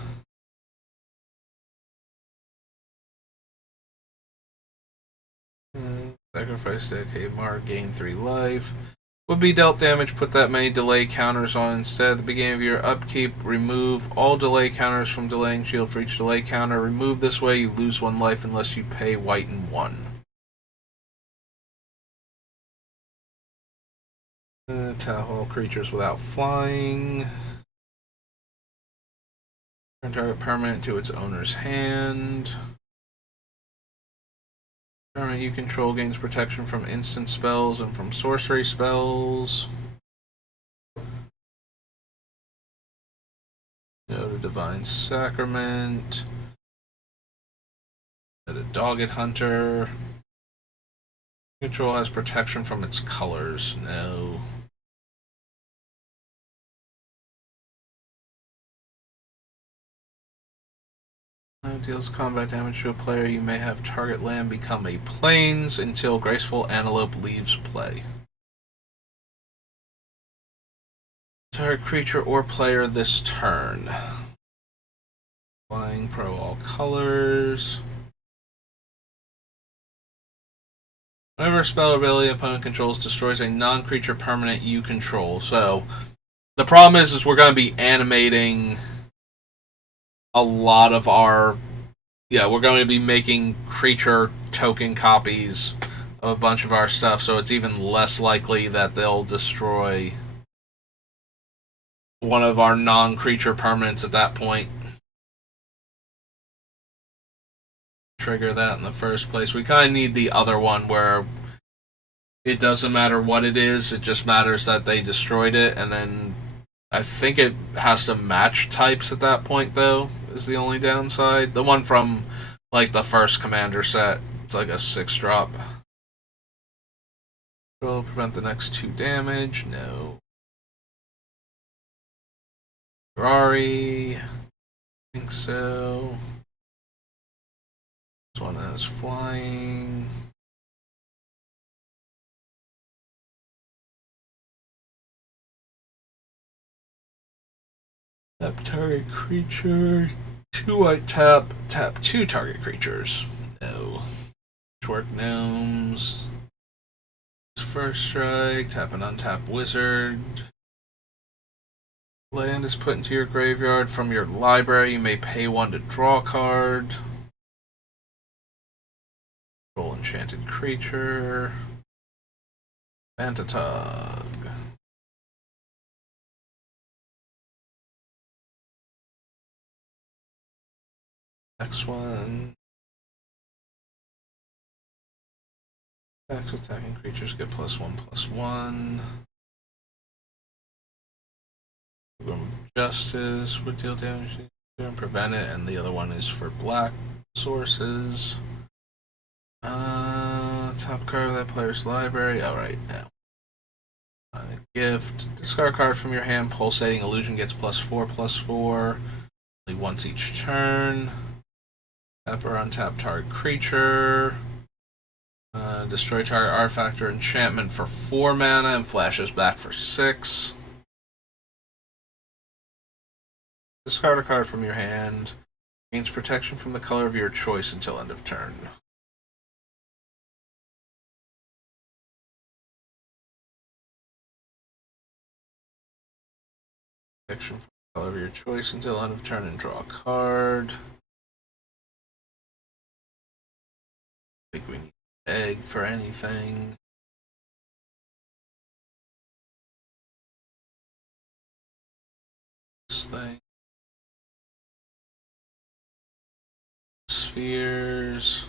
Sacrifice Decade Mark, gain 3 life. Would be dealt damage, put that many delay counters on instead. At the beginning of your upkeep, remove all delay counters from delaying shield for each delay counter. Remove this way, you lose 1 life unless you pay white and 1. Tap all creatures without flying. Turn target permanent to its owner's hand. Permanent you control gains protection from instant spells and from sorcery spells. Go to Divine Sacrament. Go to Dogged Hunter. Control has protection from its colors. No. Deals combat damage to a player. You may have target land become a plains until Graceful Antelope leaves play. Target creature or player this turn. Flying pro all colors. Whenever a spell ability opponent controls destroys a non-creature permanent you control. So, the problem is we're going to be animating a lot of our... Yeah, we're going to be making creature token copies of a bunch of our stuff, so it's even less likely that they'll destroy one of our non-creature permanents at that point. Trigger that in the first place. We kind of need the other one where it doesn't matter what it is, it just matters that they destroyed it, and then I think it has to match types at that point, though, is the only downside. The one from, like, the first Commander set, it's like a 6-drop. Will prevent the next 2 damage, no. Ferrari, I think so. This one has flying. Tap target creature. 2 white tap. Tap 2 target creatures. No. Twerk gnomes. First strike. Tap an untapped wizard. Land is put into your graveyard from your library. You may pay 1 to draw a card. Roll enchanted creature. Fantatog. Next one. Attacking creatures get +1/+1. Justice would deal damage and prevent it, and the other one is for black sources. Top card of that player's library. Alright, now. Gift. Discard a card from your hand. Pulsating Illusion gets +4/+4. Only once each turn. Tap or untap target creature. Destroy target artifact or enchantment for 4 mana and flashes back for 6. Discard a card from your hand. Gains protection from the color of your choice until end of turn. Protection from the color of your choice until end of turn and draw a card. I think we need an egg for anything. This thing. Spheres.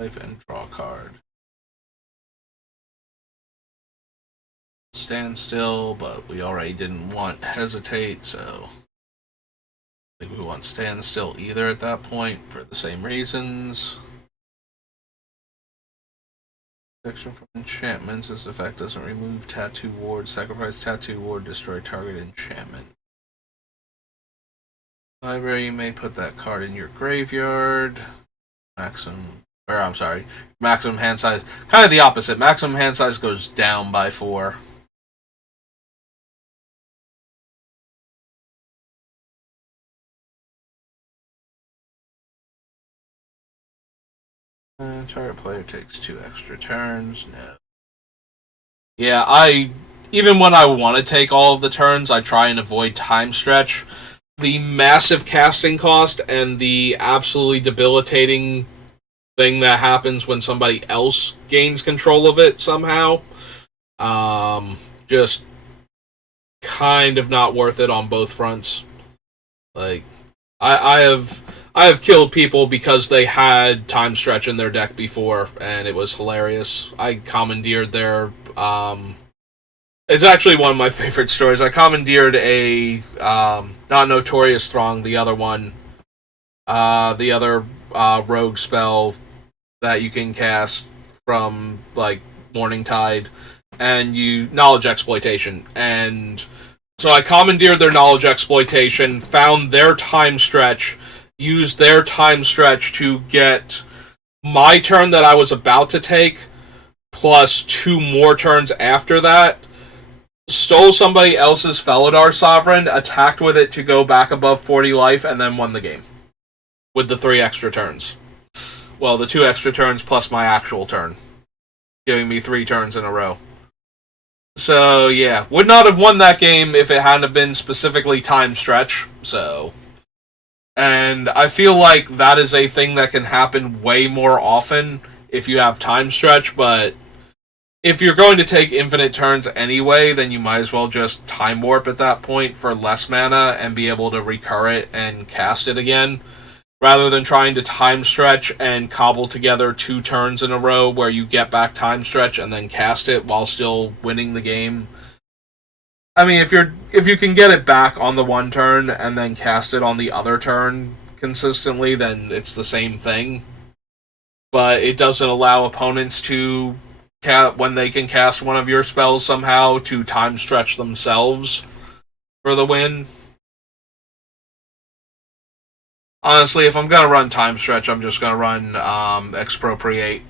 Life and draw a card. Stand still, but we already didn't want hesitate, so I think we want stand still either at that point for the same reasons. Protection from enchantments. This effect doesn't remove tattoo ward. Sacrifice tattoo ward. Destroy target enchantment. Library. You may put that card in your graveyard. Maximum hand size. Kind of the opposite. Maximum hand size goes down by 4. Target player takes 2 extra turns. No. Yeah, even when I want to take all of the turns, I try and avoid time stretch. The massive casting cost and the absolutely debilitating thing that happens when somebody else gains control of it somehow. Just kind of not worth it on both fronts. Like, I have killed people because they had time stretch in their deck before, and it was hilarious. I commandeered their it's actually one of my favorite stories. I commandeered a not Notorious Throng, the other one, the other rogue spell that you can cast from like Morning Tide, and you knowledge exploitation. And so I commandeered their knowledge exploitation, found their time stretch, used their time stretch to get my turn that I was about to take, plus 2 more turns after that, stole somebody else's Felidar Sovereign, attacked with it to go back above 40 life, and then won the game. With the 3 extra turns. Well, the 2 extra turns plus my actual turn. Giving me 3 turns in a row. So, yeah. Would not have won that game if it hadn't been specifically time stretch. So. And I feel like that is a thing that can happen way more often if you have time stretch, but if you're going to take infinite turns anyway, then you might as well just time warp at that point for less mana and be able to recur it and cast it again, rather than trying to time stretch and cobble together 2 turns in a row where you get back time stretch and then cast it while still winning the game. I mean, if you can get it back on the 1 turn and then cast it on the other turn consistently, then it's the same thing. But it doesn't allow opponents to, when they can cast one of your spells somehow, to time stretch themselves for the win. Honestly, if I'm going to run time stretch, I'm just going to run expropriate.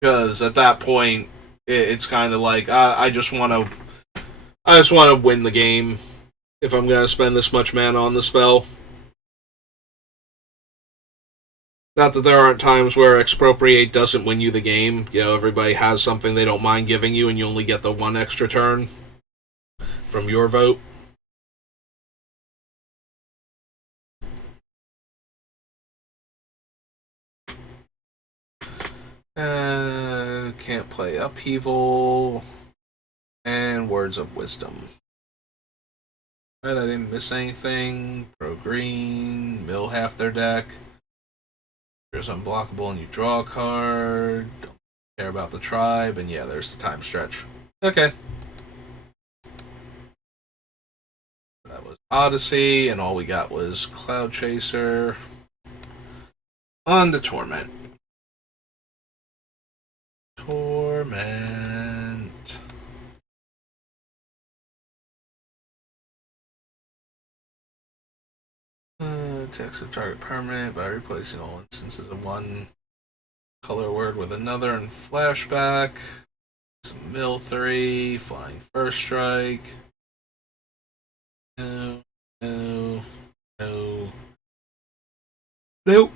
Because at that point, it's kind of like, I just want to win the game if I'm going to spend this much mana on the spell. Not that there aren't times where expropriate doesn't win you the game. You know, everybody has something they don't mind giving you, and you only get the 1 extra turn from your vote. Can't play Upheaval and Words of Wisdom. Right, I didn't miss anything. Pro green, mill half their deck. There's unblockable and you draw a card. Don't care about the tribe, and yeah, there's the time stretch. Okay. That was Odyssey, and all we got was Cloud Chaser. On to Torment. Torment. Text of target permanent by replacing all instances of one color word with another and flashback. Some mill 3, flying first strike. No. Nope.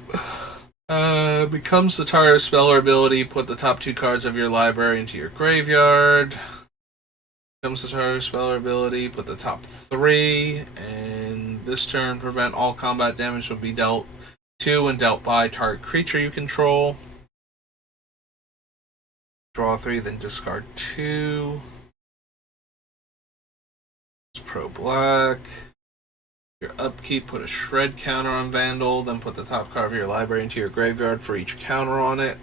Becomes the target spell or ability, put the top 2 cards of your library into your graveyard. Becomes the target spell or ability, put the top 3, and this turn prevent all combat damage will be dealt to and dealt by target creature you control. Draw 3, then discard 2. It's pro black. Your upkeep, put a shred counter on Vandal, then put the top card of your library into your graveyard for each counter on it.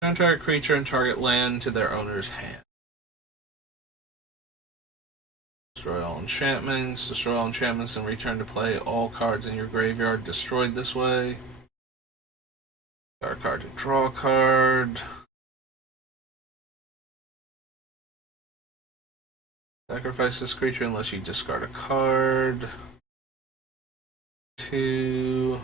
Turn target creature and target land to their owner's hand. Destroy all enchantments. Destroy all enchantments and return to play all cards in your graveyard destroyed this way. Draw a card to draw a card. Sacrifice this creature unless you discard a card. 2.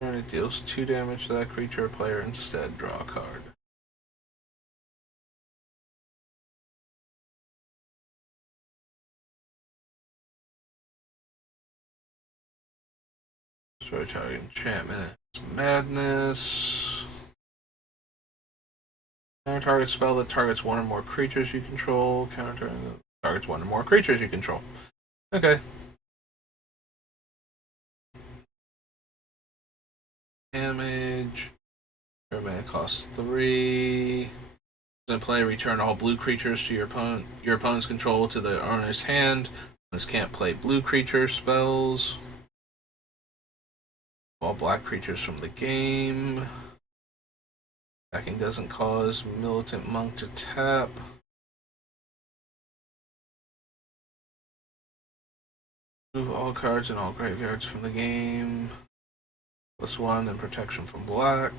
And it deals 2 damage to that creature or player instead. Draw a card. Destroy target enchantment. It's madness. Counter target spell that targets 1 or more creatures you control. Counter targets 1 or more creatures you control. Okay. damage. Your mana costs 3. In play, return all blue creatures to your opponent's control to the owner's hand. Opponents can't play blue creature spells. All black creatures from the game. Attacking doesn't cause Militant Monk to tap. Move all cards in all graveyards from the game. +1 and protection from black.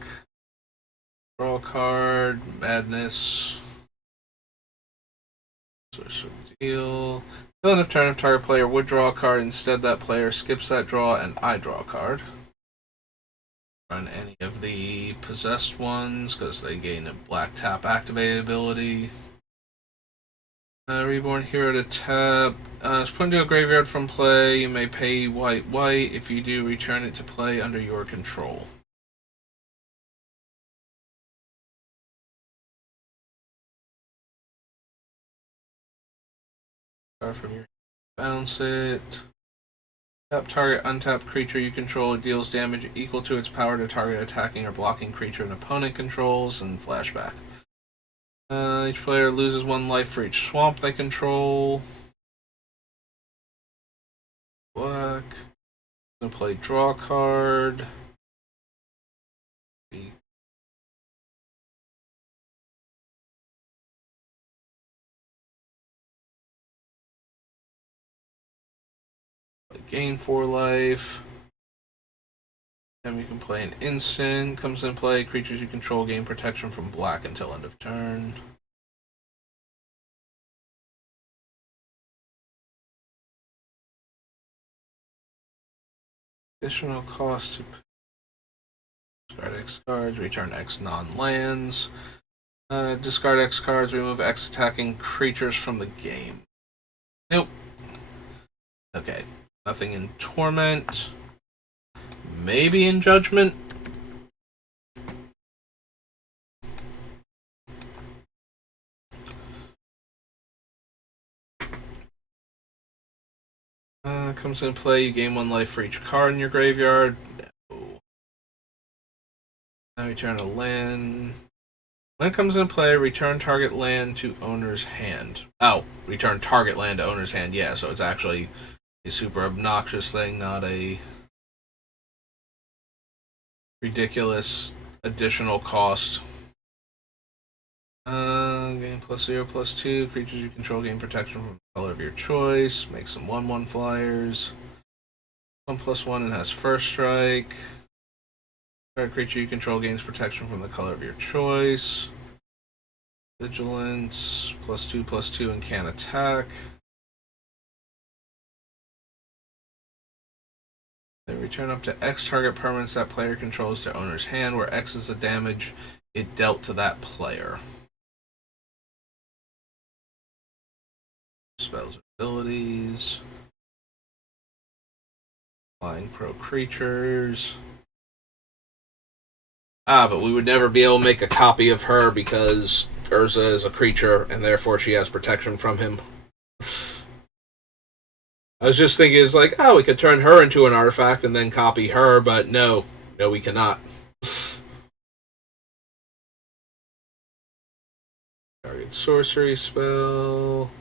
Draw a card. Madness. Sorcerer deal. Till end of turn, if target player would draw a card, instead that player skips that draw and I draw a card. Run any of the possessed ones because they gain a black tap activated ability. Reborn Hero to tap. It's put into a graveyard from play. You may pay white. If you do, return it to play under your control. Card from your bounce it. Tap target untapped creature you control. It deals damage equal to its power to target attacking or blocking creature an opponent controls, and flashback. Each player loses 1 life for each swamp they control. Black. Gonna play draw card. Gain 4 life. And you can play an instant. Comes in play. Creatures you control gain protection from black until end of turn. Additional cost to discard X cards. Return X non-lands. Discard X cards. Remove X attacking creatures from the game. Nope. Okay. Nothing in Torment. Maybe in Judgment. Comes into play, you gain 1 life for each card in your graveyard. No. Now return a land. When it comes into play, return target land to owner's hand. Oh, return target land to owner's hand. Yeah, so it's actually a super obnoxious thing, not a ridiculous additional cost. Gain +0/+2. Creatures you control gain protection from the color of your choice. Make some 1/1 flyers. 1/1 and has first strike. Target creature you control gains protection from the color of your choice. Vigilance +2/+2 and can attack. Then return up to X target permanents that player controls to owner's hand, where X is the damage it dealt to that player. Spells and abilities. Flying pro creatures. But we would never be able to make a copy of her because Urza is a creature and therefore she has protection from him. I was just thinking, it's like, we could turn her into an artifact and then copy her, but no, we cannot. Target sorcery spell.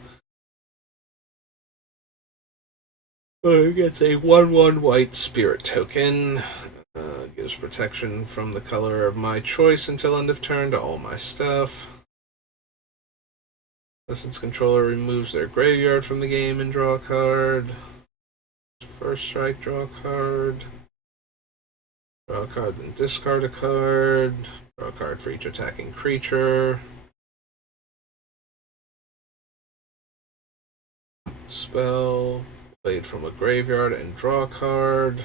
It gets a 1/1 white spirit token. Gives protection from the color of my choice until end of turn to all my stuff. Unless its controller removes their graveyard from the game and draw a card. First strike, draw a card. Draw a card, then discard a card. Draw a card for each attacking creature. Spell. Played from a graveyard and draw a card.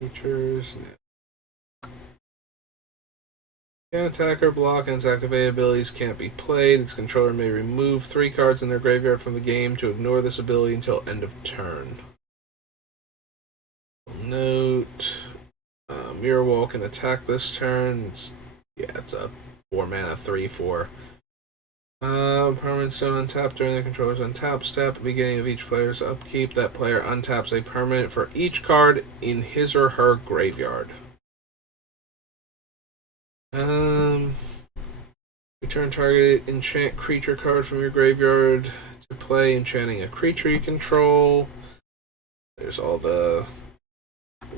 Features. Can attack or block, and its activated abilities can't be played. Its controller may remove 3 cards in their graveyard from the game to ignore this ability until end of turn. Note. Mirror Wall can attack this turn. It's a 4 mana 3/4. Permanents don't untap during their controller's untap step. At the beginning of each player's upkeep, that player untaps a permanent for each card in his or her graveyard. Return targeted enchant creature card from your graveyard to play, enchanting a creature you control. There's all the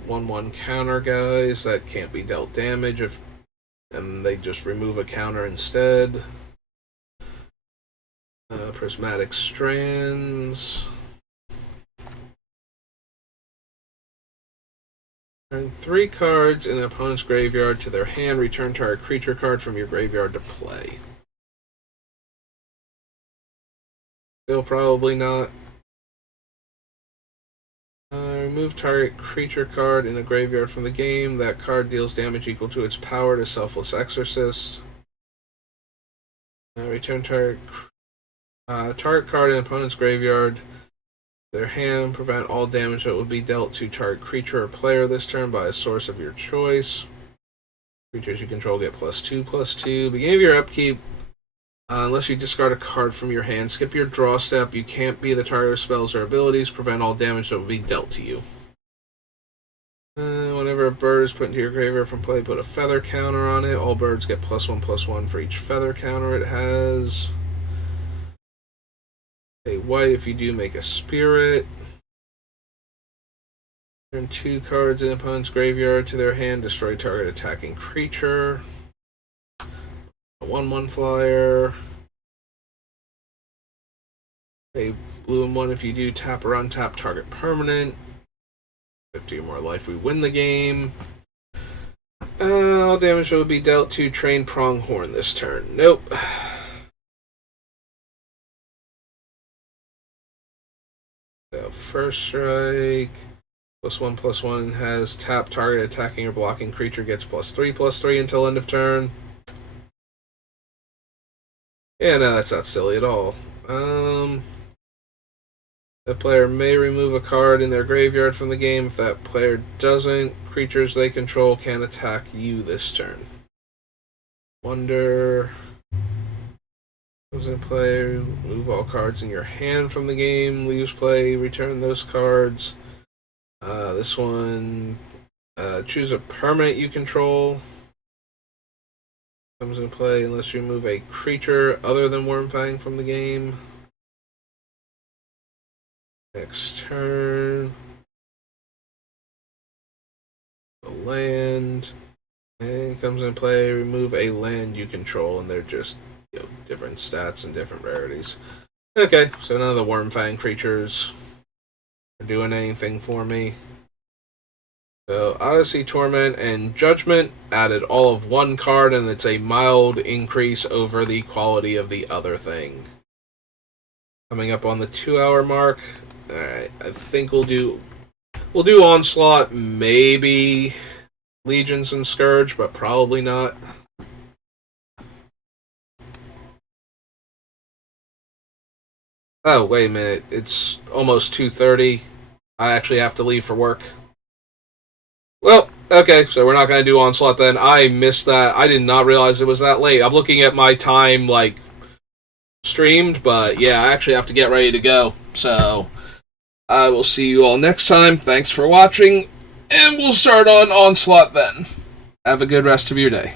1/1 counter guys that can't be dealt damage and they just remove a counter instead. Prismatic Strands. Turn 3 cards in an opponent's graveyard to their hand. Return target creature card from your graveyard to play. Still probably not. Remove target creature card in a graveyard from the game. That card deals damage equal to its power to Selfless Exorcist. Return target card in opponent's graveyard. Their hand, prevent all damage that would be dealt to target creature or player this turn by a source of your choice. Creatures you control get +2/+2. Beginning of your upkeep, unless you discard a card from your hand, skip your draw step. You can't be the target of spells or abilities. Prevent all damage that would be dealt to you. Whenever a bird is put into your graveyard from play, put a feather counter on it. All birds get +1/+1 for each feather counter it has. A white if you do make a spirit. Turn 2 cards in opponent's graveyard to their hand. Destroy target attacking creature. A 1/1 flyer. A blue and 1 if you do tap or untap target permanent. 50 or more life, we win the game. All damage will be dealt to Trained Pronghorn this turn. Nope. So first strike. +1/+1 has tap target attacking or blocking creature gets +3/+3 until end of turn. Yeah, no, that's not silly at all. The player may remove a card in their graveyard from the game. If that player doesn't, creatures they control can attack you this turn. Wonder comes in play. Remove all cards in your hand from the game. Leaves play. Return those cards. This one, choose a permanent you control. Comes in play unless you remove a creature other than Wormfang from the game. Next turn. A land. And comes in play, remove a land you control, and they're just different stats and different rarities. Okay, so none of the Wormfang creatures are doing anything for me. So Odyssey, Torment, and Judgment added all of 1 card, and it's a mild increase over the quality of the other thing. Coming up on the 2-hour mark. Alright, I think we'll do Onslaught, maybe Legions and Scourge, but probably not. Oh, wait a minute. It's almost 2:30. I actually have to leave for work. Well, okay, so we're not going to do Onslaught then. I missed that. I did not realize it was that late. I'm looking at my time, streamed, but yeah, I actually have to get ready to go. So, I will see you all next time. Thanks for watching, and we'll start on Onslaught then. Have a good rest of your day.